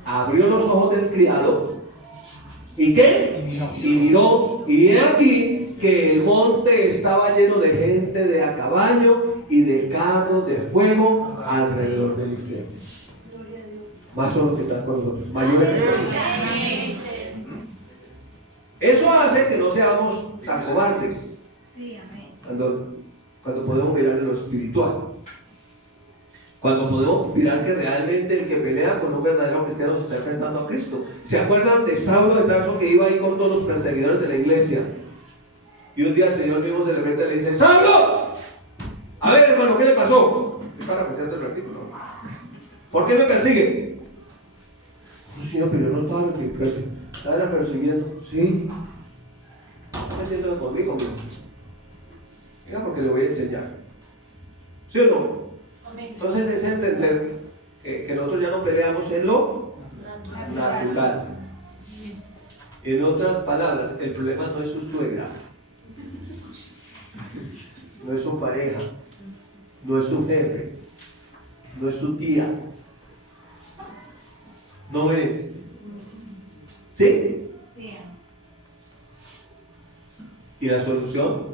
Abrió los ojos del criado. ¿Y qué? Y miró. Y he aquí que el monte estaba lleno de gente de a caballo y de carros de fuego alrededor de Eliseo. Más son los que están con nosotros. Mayores que están. Eso hace que no seamos tan cobardes. Sí, amén. Cuando podemos mirar en lo espiritual. Cuando podemos mirar que realmente el que pelea con un verdadero cristiano se está enfrentando a Cristo. ¿Se acuerdan de Saulo de Tarso, que iba ahí con todos los perseguidores de la iglesia? Y un día el Señor mismo se le mete y le dice: ¡Saulo! A ver, hermano, ¿qué le pasó? Es para presentarte el versículo. ¿Por qué me persigue? No, Señor, pero yo no estaba persiguiendo. Sí. ¿Está haciendo conmigo, mío? Mira, porque le voy a enseñar. ¿Sí o no? Entonces es entender que nosotros ya no peleamos en lo natural. En otras palabras, el problema no es su suegra, no es su pareja, no es su jefe, no es su tía, no es. ¿Sí? Sí, Y la solución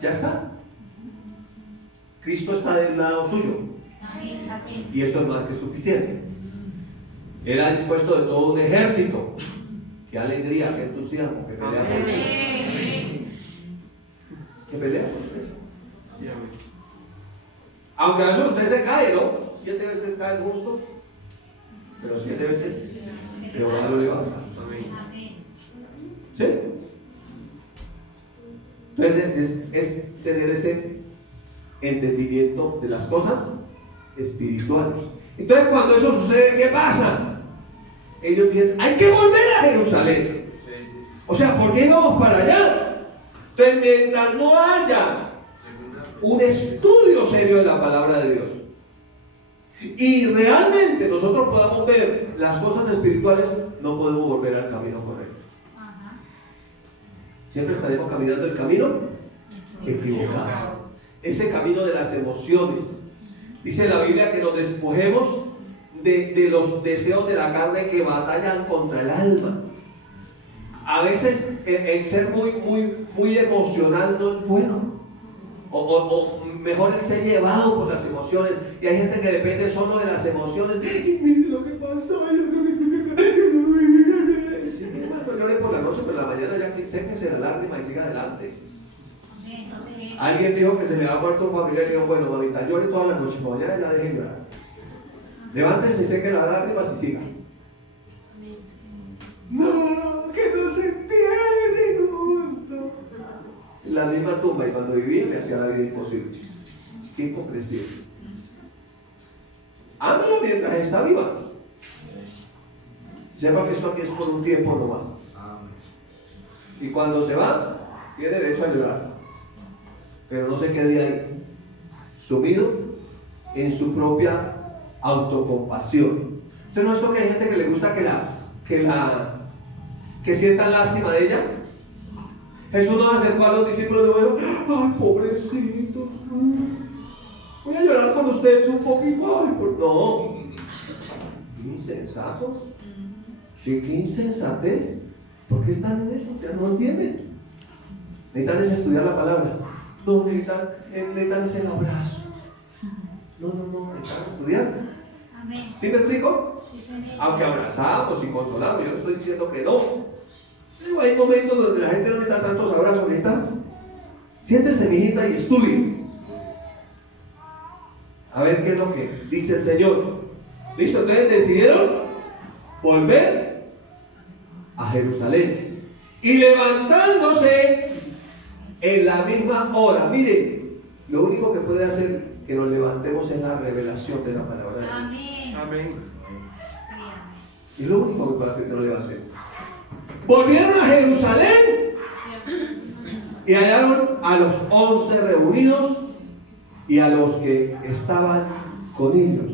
ya está. Cristo está del lado suyo. amén. Y esto es más que suficiente. Él ha dispuesto de todo un ejército. Qué alegría, qué entusiasmo, que pelea por Él. Que pelea por Él. Aunque a veces usted se cae, ¿no? 7 veces cae el justo, pero 7 veces Jehová lo levanta. Amén. ¿Sí? Entonces es tener ese entendimiento de las cosas espirituales. Entonces cuando eso sucede, ¿qué pasa? Ellos dicen: hay que volver a Jerusalén. O sea, ¿por qué vamos para allá? Entonces, mientras no haya un estudio serio de la palabra de Dios y realmente nosotros podamos ver las cosas espirituales, no podemos volver al camino correcto. Ajá. Siempre estaremos caminando el camino equivocado. Ese camino de las emociones. Dice la Biblia que nos despojemos de los deseos de la carne que batallan contra el alma. A veces el ser muy emocional no es bueno. O mejor el ser llevado por las emociones. Y hay gente que depende solo de las emociones. Y mire lo que pasó. Sí, hermano, llore por la noche, pero en la mañana ya que séquese la lágrima y siga adelante. Amén. Alguien dijo que se le había muerto un familiar y dijo: bueno, mamita, llore toda la noche, mañana ya dejen llorar. Levántese, seque las lágrimas y siga. No, que no se entiende juntos. La misma tumba, y cuando vivía me hacía la vida imposible. Qué hipocresía. Ámela mientras está viva. Sepa que esto aquí es por un tiempo nomás. Y cuando se va, tiene derecho a llorar. Pero no se quede ahí, sumido en su propia autocompasión. Entonces, ¿no es esto que hay gente que le gusta que sientan lástima de ella? Jesús nos acercó a los discípulos de nuevo. Ay, pobrecito, voy a llorar con ustedes un poquito. Ay, no, insensatos. ¿Qué insensatez? ¿Por qué están en eso? Ya no entienden. Necesitan es estudiar la palabra. No, necesitan es el abrazo. No, necesitan estudiar. Amén. ¿Sí me explico? Sí, Señor. Aunque abrazamos y consolamos, yo no estoy diciendo que no. Pero hay momentos donde la gente no necesita tantos abrazos, necesita. Siéntese, mijita, y estudie. A ver qué es lo que dice el Señor. ¿Listo? Entonces decidieron volver a Jerusalén. Y levantándose en la misma hora. Mire, lo único que puede hacer que nos levantemos es la revelación de la palabra de Dios. Amén. Amén. Sí, amén. Es lo único que puede hacer que nos levantemos. Volvieron a Jerusalén y hallaron a los 11 reunidos y a los que estaban con ellos.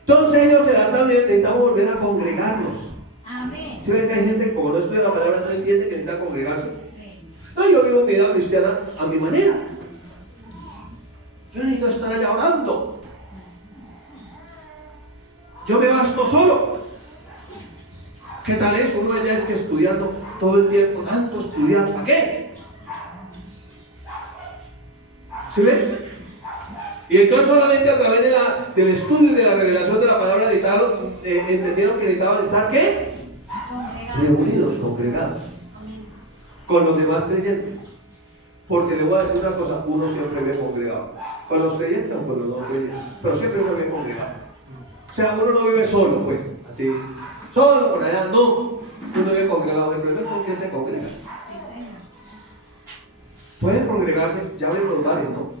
Entonces ellos se levantaron y intentaron volver a congregarnos. Amén. Si ven que hay gente que como no estudia la palabra no entiende que necesita congregarse. Sí. No, yo vivo mi vida cristiana a mi manera. Yo necesito estar allá orando. Yo me basto solo. ¿Qué tal es? Uno allá es que estudiando todo el tiempo, tanto estudiar, ¿para qué? ¿Sí ven? Y entonces solamente a través del estudio y de la revelación de la palabra entendieron que necesitaban estar ¿qué? Congregado. Reunidos, congregados, Amén. con los demás creyentes. Porque le voy a decir una cosa, uno siempre ve congregado. Con los creyentes o con los no creyentes. Pero siempre uno ve congregado. O sea, uno no vive solo, pues, así. Solo por allá, no. Uno vive congregado. El problema es con quién se congrega. Sí, Señor. Pueden congregarse, ya ven los bares, ¿no?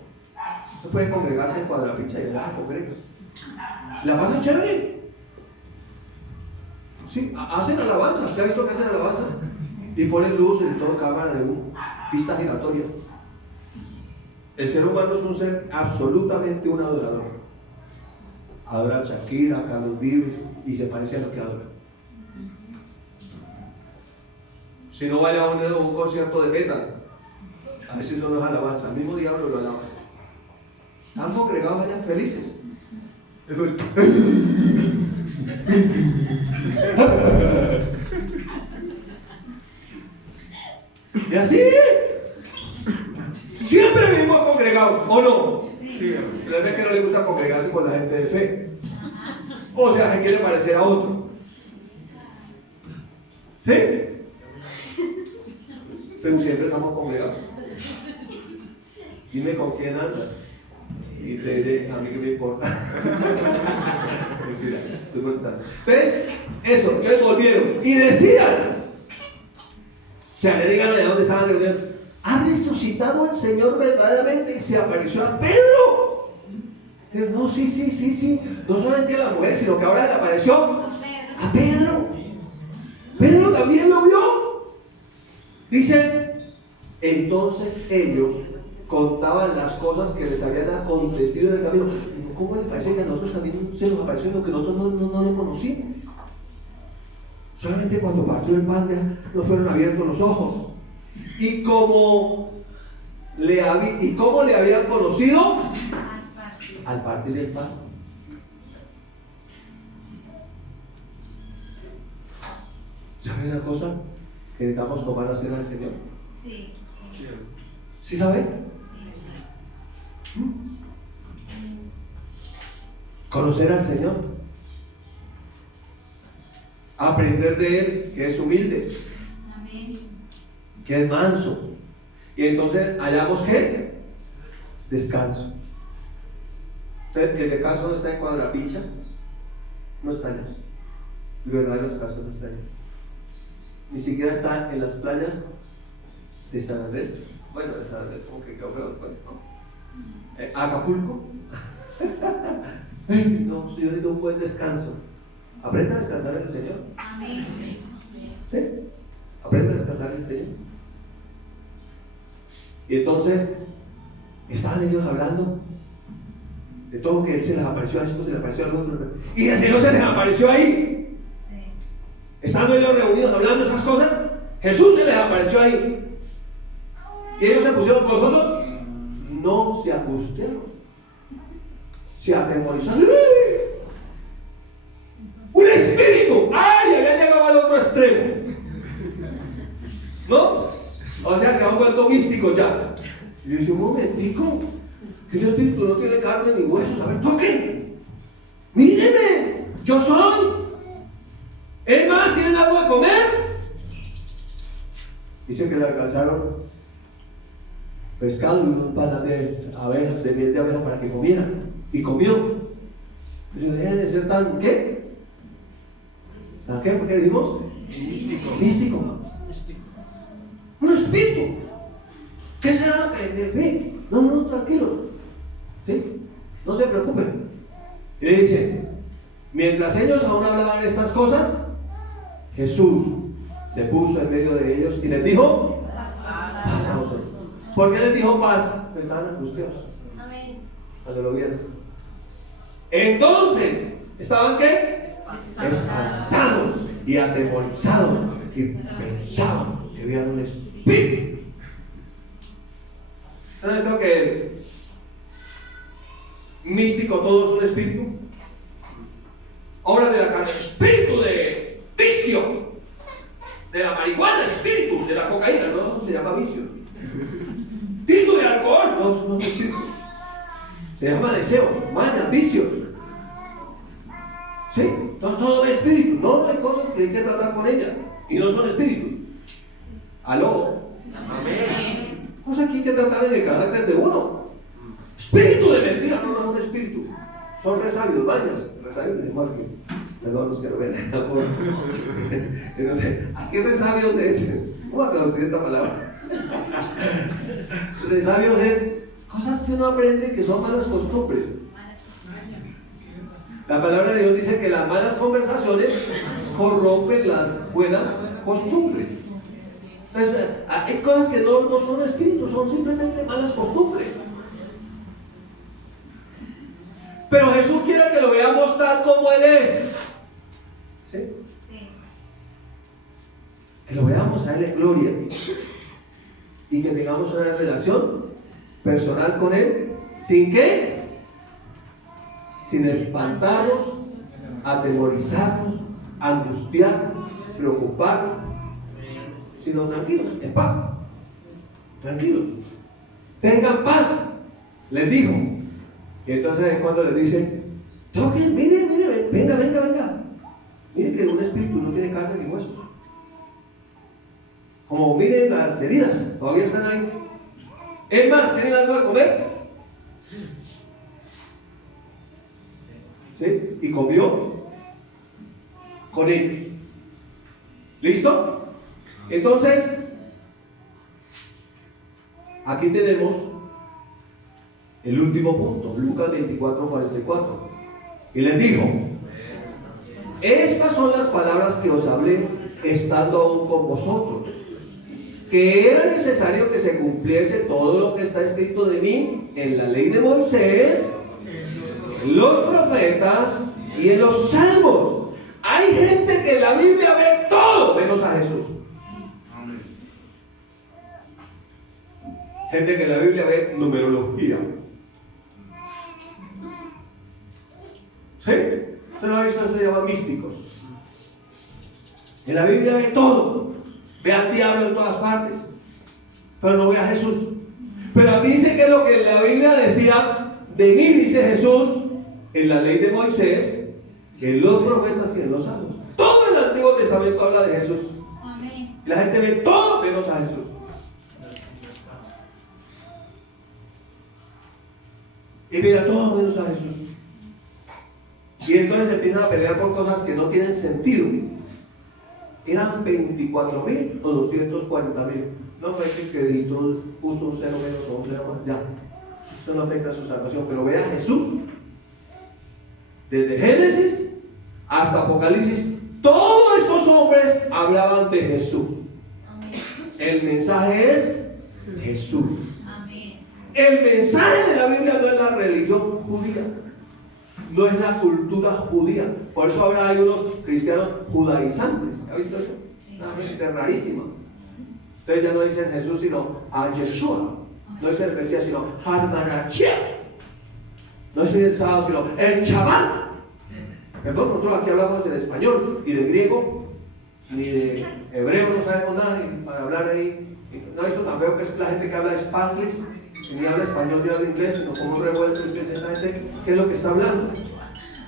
Usted puede congregarse en Cuadrapicha y la congrega. La paz es chévere. Sí, hacen alabanza. ¿Se ha visto que hacen alabanza? Y ponen luces y todo, cámara de humo, pistas giratorias. El ser humano es un ser absolutamente un adorador. Adora a Shakira, a Carlos Vives y se parece a lo que adora. Si no vaya a un concierto de metal, a veces eso no es alabanza, el mismo diablo lo alaba. Están congregados allá felices. Y así siempre vivimos congregados, ¿o no? Sí. La verdad es que no le gusta congregarse con la gente de fe. O sea, se quiere parecer a otro. ¿Sí? Pero siempre estamos congregados. Dime con quién andas. Y te diré, a mí que me importa. Mentira, estoy molestando. Entonces, eso, entonces volvieron. Y decían, o sea, ya llegaron allá donde estaban reunidos. ¿Ha resucitado el Señor verdaderamente y se apareció a Pedro? No, sí. No solamente a la mujer, sino que ahora le apareció a Pedro. Pedro también lo vio. Dicen, entonces ellos contaban las cosas que les habían acontecido en el camino. ¿Cómo les parece que a nosotros también se nos apareció lo que nosotros no lo conocimos? Solamente cuando partió el pan ya nos fueron abiertos los ojos. ¿Y cómo le habían conocido? Al partir del pan. ¿Saben una cosa? Que necesitamos tomar la cena del Señor. Sí. ¿Sí saben? Conocer al Señor. Aprender de Él, que es humilde, Amén. que es manso. Y entonces hallamos ¿qué? Descanso. Entonces, el descanso no está en Cuadrapicha, no está allá. El verdadero descanso no está allá. Ni siquiera está en las playas de San Andrés. Bueno, de San Andrés, como que quedó feo después, ¿no? Acapulco. No, yo necesito un buen descanso. Aprenda a descansar en el Señor. Amén. ¿Sí? Aprenda a descansar en el Señor. Y entonces, estaban ellos hablando de todo, que Él se les apareció a estos, se les apareció a los otros. Y el Señor se les apareció ahí. Sí. Estando ellos reunidos hablando esas cosas, Jesús se les apareció ahí. Y ellos se pusieron gozosos. No se angustiaron. Se atemorizaron. ¡Un espíritu! ¡Ay! Había llegado al otro extremo. ¿No? O sea, se han vuelto místicos ya. Y dice, un momentico, que el espíritu no tiene carne ni huesos. A ver, toquen. Míreme, yo soy. Es más, ¿tienen algo de comer? Dice que le alcanzaron pescado y un pan de abejas, de miel de abeja para que comiera. Y comió. Pero dejen de ser tan, ¿qué? ¿Tan qué? ¿Por qué dijimos? Místico. Un espíritu. ¿Qué será? No, tranquilo. ¿Sí? No se preocupen. Y le dice, mientras ellos aún hablaban estas cosas, Jesús se puso en medio de ellos y les dijo, paz a vosotros. ¿Por qué les dijo paz? Porque estaban angustiados. Amén. Cuando lo vieron. Entonces, ¿estaban qué? Espantados y atemorizados y pensaban que había un espíritu. ¿No es esto que místico todo es un espíritu? Obra de la carne, espíritu de vicio, de la marihuana, espíritu de la cocaína, no se llama vicio. Espíritu de alcohol, no es espíritu. Se llama deseo, maña, vicio. ¿Sí? Entonces todo es espíritu. No hay cosas que hay que tratar con ella. Y no son espíritus. Aló. Amén. Cosas que hay que tratar en el carácter de uno. Espíritu de mentira, no son espíritu. Son resabios, mañas. Resabios de mal que. Perdón, los quiero ver. ¿A qué resabios es? ¿Cómo ha traducido esta palabra? Resabios es cosas que uno aprende que son malas costumbres. La palabra de Dios dice que las malas conversaciones corrompen las buenas costumbres. Entonces, hay cosas que no son espíritus, son simplemente malas costumbres. Pero Jesús quiere que lo veamos tal como Él es. ¿Sí? Sí. Que lo veamos a Él en gloria. Y que tengamos una relación personal con Él. ¿Sin qué? Sin espantarnos, atemorizarnos, angustiarnos, preocuparnos, sino tranquilos, en paz. Tranquilos. Tengan paz, les dijo. Y entonces cuando les dice, toquen, miren, venga. Miren que un espíritu no tiene carne ni huesos. Como miren las heridas, todavía están ahí. Es más, ¿tienen algo de comer? ¿Sí? Y comió con ellos. ¿Listo? Entonces, aquí tenemos el último punto, Lucas 24:44. Y les dijo, estas son las palabras que os hablé estando aún con vosotros, que era necesario que se cumpliese todo lo que está escrito de mí en la ley de Moisés, en los profetas y en los salmos. Hay gente que en la Biblia ve todo menos a Jesús. Gente que en la Biblia ve numerología. ¿Sí? Usted no ha visto, esto se llama místicos. En la Biblia ve todo. Ve al diablo en todas partes, pero no ve a Jesús. Pero a mí dice que lo que en la Biblia decía de mí, dice Jesús, en la ley de Moisés, en los profetas y en los salmos. Todo el Antiguo Testamento habla de Jesús. Amén. Y la gente ve todo menos a Jesús. Y mira todo menos a Jesús. Y entonces empiezan a pelear por cosas que no tienen sentido. ¿Eran 24.000 o 240.000? No fue que editó, puso un cero menos o un cero más, ya. Eso no afecta a su salvación. Pero vea a Jesús, desde Génesis hasta Apocalipsis, todos estos hombres hablaban de Jesús. Amén. El mensaje es Jesús. Amén. El mensaje de la Biblia no es la religión judía, no es la cultura judía. Por eso ahora hay unos cristianos judaizantes. ¿Ha visto eso? Una gente rarísima. Entonces ya no dicen Jesús, sino a Yeshua. No es el Mesías, sino Al-Manachia. No es el sábado, sino el chaval. Perdón, nosotros aquí hablamos en español y de griego, ni de hebreo no sabemos nada, y para hablar ahí. No es tan feo que es la gente que habla Spanglish, ni habla español ni habla inglés, sino como un revuelto, y piensa esa gente qué es lo que está hablando.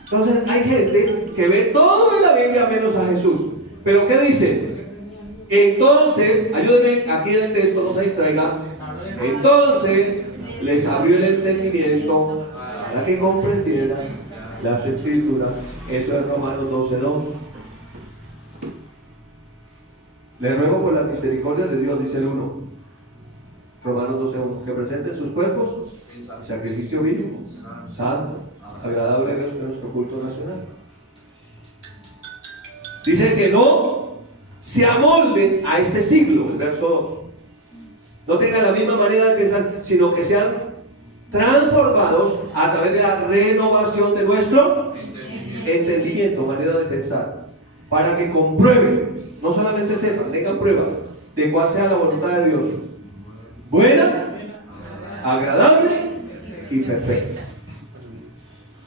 Entonces hay gente que ve todo en la Biblia menos a Jesús. Pero ¿qué dice? Entonces, ayúdenme aquí en el texto, no se distraigan. Entonces les abrió el entendimiento para que comprendieran las escrituras. Eso es Romanos 12:2. Les ruego por la misericordia de Dios, dice el 1. Romanos 12:1, que presenten sus cuerpos en sacrificio vivo, santo, agradable a Dios, que es nuestro culto nacional. Dice que no se amolden a este siglo, el verso 2. No tengan la misma manera de pensar, sino que sean transformados a través de la renovación de nuestro entendimiento, manera de pensar, para que comprueben, no solamente sepan, tengan pruebas de cuál sea la voluntad de Dios, buena, agradable y perfecta.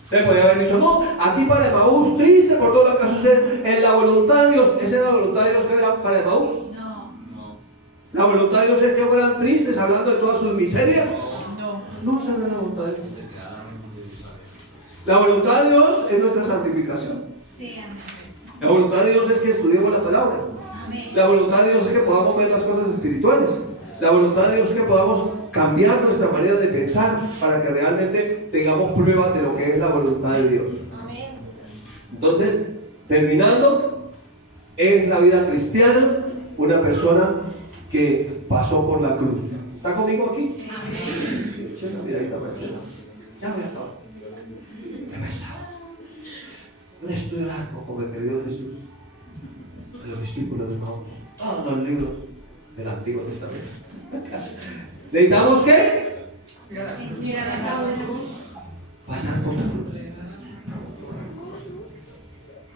Usted podría haber dicho, no, aquí para Emaús, triste por todo lo que sucede, en la voluntad de Dios. ¿Esa era la voluntad de Dios que era para Emaús? No. ¿La voluntad de Dios es que fueran tristes hablando de todas sus miserias? No, esa no es la voluntad de Dios. La voluntad de Dios es nuestra santificación. Sí, amén. La voluntad de Dios es que estudiemos la palabra. Amén. La voluntad de Dios es que podamos ver las cosas espirituales. La voluntad de Dios es que podamos cambiar nuestra manera de pensar para que realmente tengamos pruebas de lo que es la voluntad de Dios. Amén. Entonces, terminando, es la vida cristiana una persona que pasó por la cruz. ¿Está conmigo aquí? Amén. Eche una miradita para este lado. Ya voy a acabar. He pesado. Un estudio largo como el que dio Jesús de los discípulos de Maús. Todos los libros del Antiguo Testamento. ¿Necesitamos qué? Pasar por la cruz.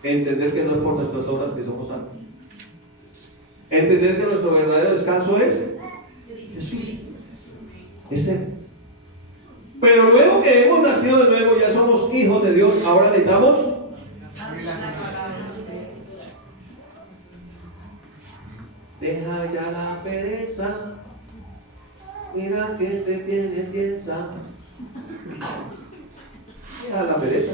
Entender que no es por nuestras obras que somos salvos. Entender que nuestro verdadero descanso es Jesús. Es Él. Pero luego que hemos nacido de nuevo, ya somos hijos de Dios, ahora necesitamos deja ya la pereza, mira que te tiene tiesa. Deja la pereza.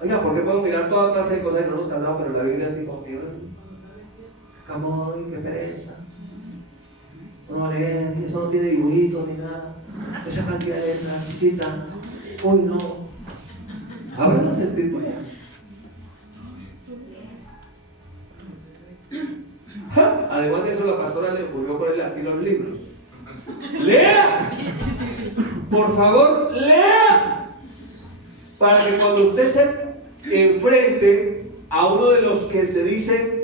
Oiga, ¿por qué puedo mirar toda clase de cosas y no nos cansamos? Pero la Biblia así conmigo. Camoy, qué pereza. No leer, eso no tiene dibujitos ni nada. Esa cantidad de letras chiquitas. Uy, no. Abran las escrituras. Además de eso, la pastora le ocurrió ponerle aquí los libros. ¡Lea! Por favor, lea. Para que cuando usted se enfrente a uno de los que se dicen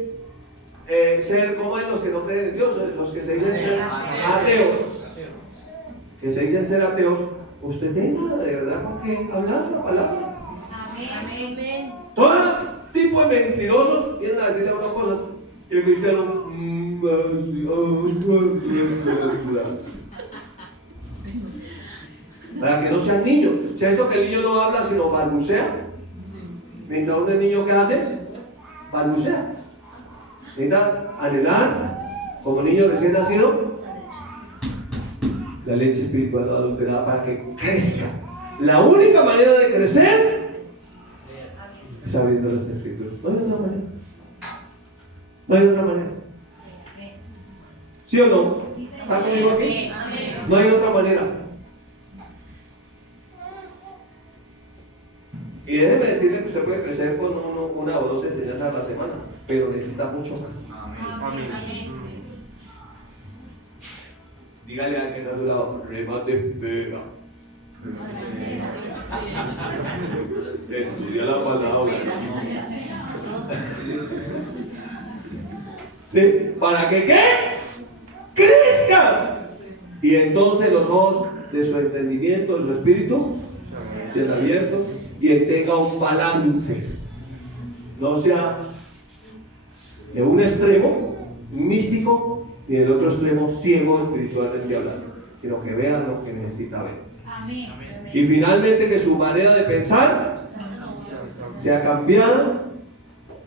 ser como los que no creen en Dios, los que se dicen ser ateos, que se dicen ser ateos, usted tenga de verdad con qué hablar la palabra. Amén. Todo tipo de mentirosos vienen a decirle a unas cosas y el cristiano para que no sean niños. Si es esto que el niño no habla sino balbucea, mientras un niño que hace balbucea. Necesita anhelar como niño recién nacido la leche espiritual adulterada para que crezca. La única manera de crecer es abriendo las escrituras. No hay otra manera. No hay otra manera. ¿Sí o no? ¿Está conmigo aquí? No hay otra manera. Y déjeme decirle que usted puede crecer con una o dos enseñanzas a la semana, pero necesita mucho más. Amén. Dígale al que está a tu lado, remate espera. Estudia la palabra. ¿Sí? ¿Para que qué? Crezcan. Y entonces los ojos de su entendimiento, de su espíritu, sean abiertos y él tenga un balance. No sea de un extremo místico y del otro extremo ciego espiritualmente hablando, sino que vea lo que necesita ver. Amén. Y finalmente que su manera de pensar sea cambiada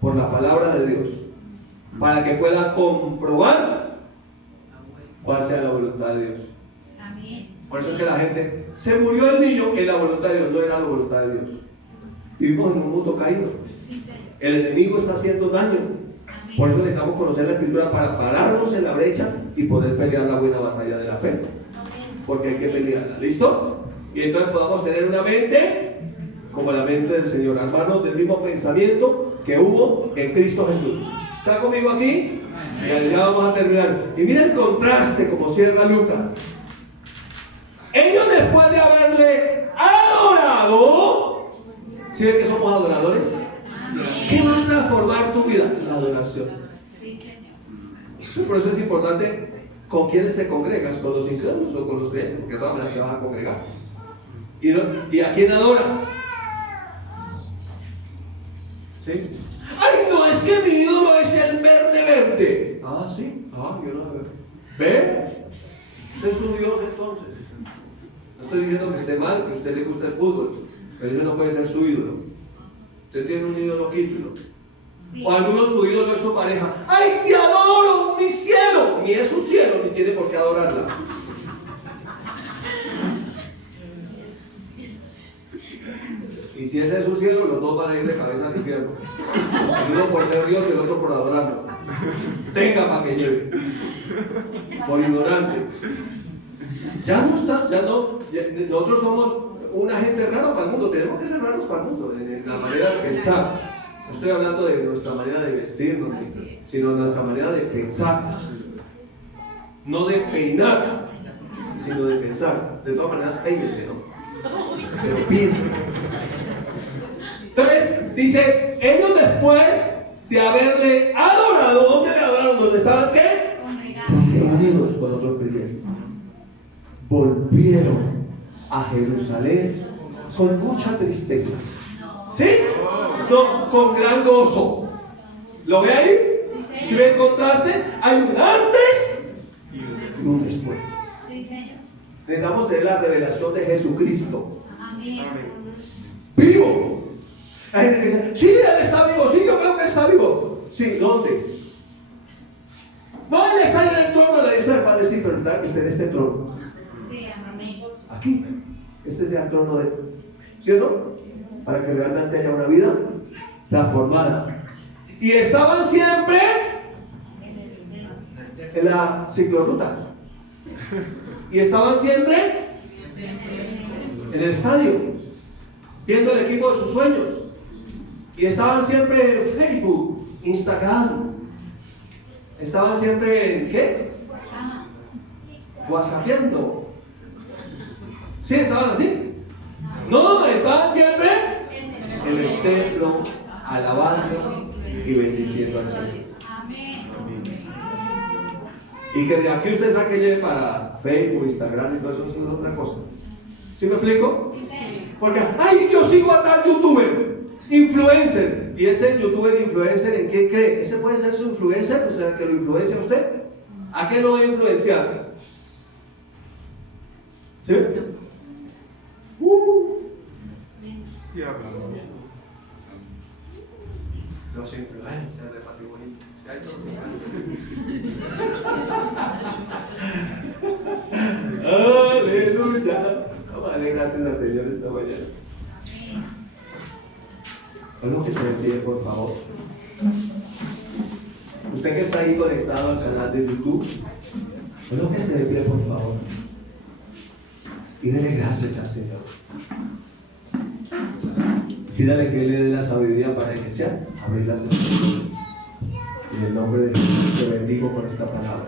por la palabra de Dios, para que pueda comprobar cuál sea la voluntad de Dios. Amén. Por eso es que la gente, se murió el niño en la voluntad de Dios, no era la voluntad de Dios. Vivimos en un mundo caído. Sí, Señor. El enemigo está haciendo daño. Por eso necesitamos conocer la Escritura para pararnos en la brecha y poder pelear la buena batalla de la fe. Porque hay que pelearla. ¿Listo? Y entonces podamos tener una mente como la mente del Señor, hermanos, del mismo pensamiento que hubo en Cristo Jesús. ¿Está conmigo aquí? Ya vamos a terminar. Y mira el contraste como cierra Lucas. Ellos, después de haberle adorado, ¿sí ven que somos adoradores? ¿Qué va a transformar tu vida? La adoración. Sí, Señor. Por eso es importante con quiénes te congregas, con los incrédulos o con los creyentes, porque de todas maneras te vas a congregar. ¿Y a quién adoras? ¿Sí? ¡Ay, no! Es que mi ídolo es el verde verde. Ah, sí. Ah, yo no veo. ¿Ve? Usted es su Dios entonces. No estoy diciendo que esté mal, que a usted le gusta el fútbol, pero ese no puede ser su ídolo. Usted tiene un ídolo título. Sí. O algunos su ídolo es su pareja. ¡Ay, te adoro, mi cielo! Ni es su cielo, ni tiene por qué adorarla. Y si ese es su cielo, los dos van a ir de cabeza al infierno. Uno por ser Dios y el otro por adorarlo. Tenga para que lleve. Por ignorante. Ya no está, ya no. Nosotros somos una gente rara para el mundo. Tenemos que ser raros para el mundo en la manera de pensar. No estoy hablando de nuestra manera de vestirnos, sino de nuestra manera de pensar. No de peinar, sino de pensar. De todas maneras, peínese, ¿no? Pero piense. Entonces, dice, ellos después de haberle adorado, ¿dónde le adoraron? ¿Dónde estaban qué? Congregados. Reunidos con otros creyentes. Volvieron a Jerusalén con mucha tristeza. ¿Sí? No, con gran gozo. ¿Lo ve ahí? Si ve el contraste, hay un antes y un después. Sí, Señor. Necesitamos tener la revelación de Jesucristo. Amén. Vivo. Hay gente que dice, sí, él está vivo, sí, yo creo que está vivo. Sí, ¿dónde? No, él está en el trono de la diestra del Padre, sí, pero está que esté en este trono. Sí, amén. Aquí. Este sea el trono de... ¿Sí o no? Para que realmente haya una vida transformada. Y estaban siempre en la ciclorruta. Y estaban siempre en el estadio, viendo el equipo de sus sueños. Y estaban siempre en Facebook, Instagram. Estaban siempre en ¿qué? WhatsAppiendo. ¿Sí estaban así? No, estaban siempre en el templo, alabando y bendiciendo al Señor. Amén. Y que de aquí usted saque lleve para Facebook, Instagram y todo eso, es otra cosa. ¿Sí me explico? Sí, Señor. Porque, ay, yo sigo a tal youtuber, influencer. ¿Y ese youtuber influencer en qué cree? ¿Ese puede ser su influencer? O sea, que lo influencia a usted. ¿A qué lo va a influenciar? ¿Sí? Sí, hablando. Los influencers de Pati Bonito. Aleluya. Vamos a darle gracias al Señor esta mañana. Bueno, que se me pide, por favor. Usted que está ahí conectado al canal de YouTube, bueno, que se me pide, por favor. Y dele gracias al Señor. Pídale que Él le dé la sabiduría para que sea abrir las escrituras. En el nombre de Jesús te bendigo con esta palabra.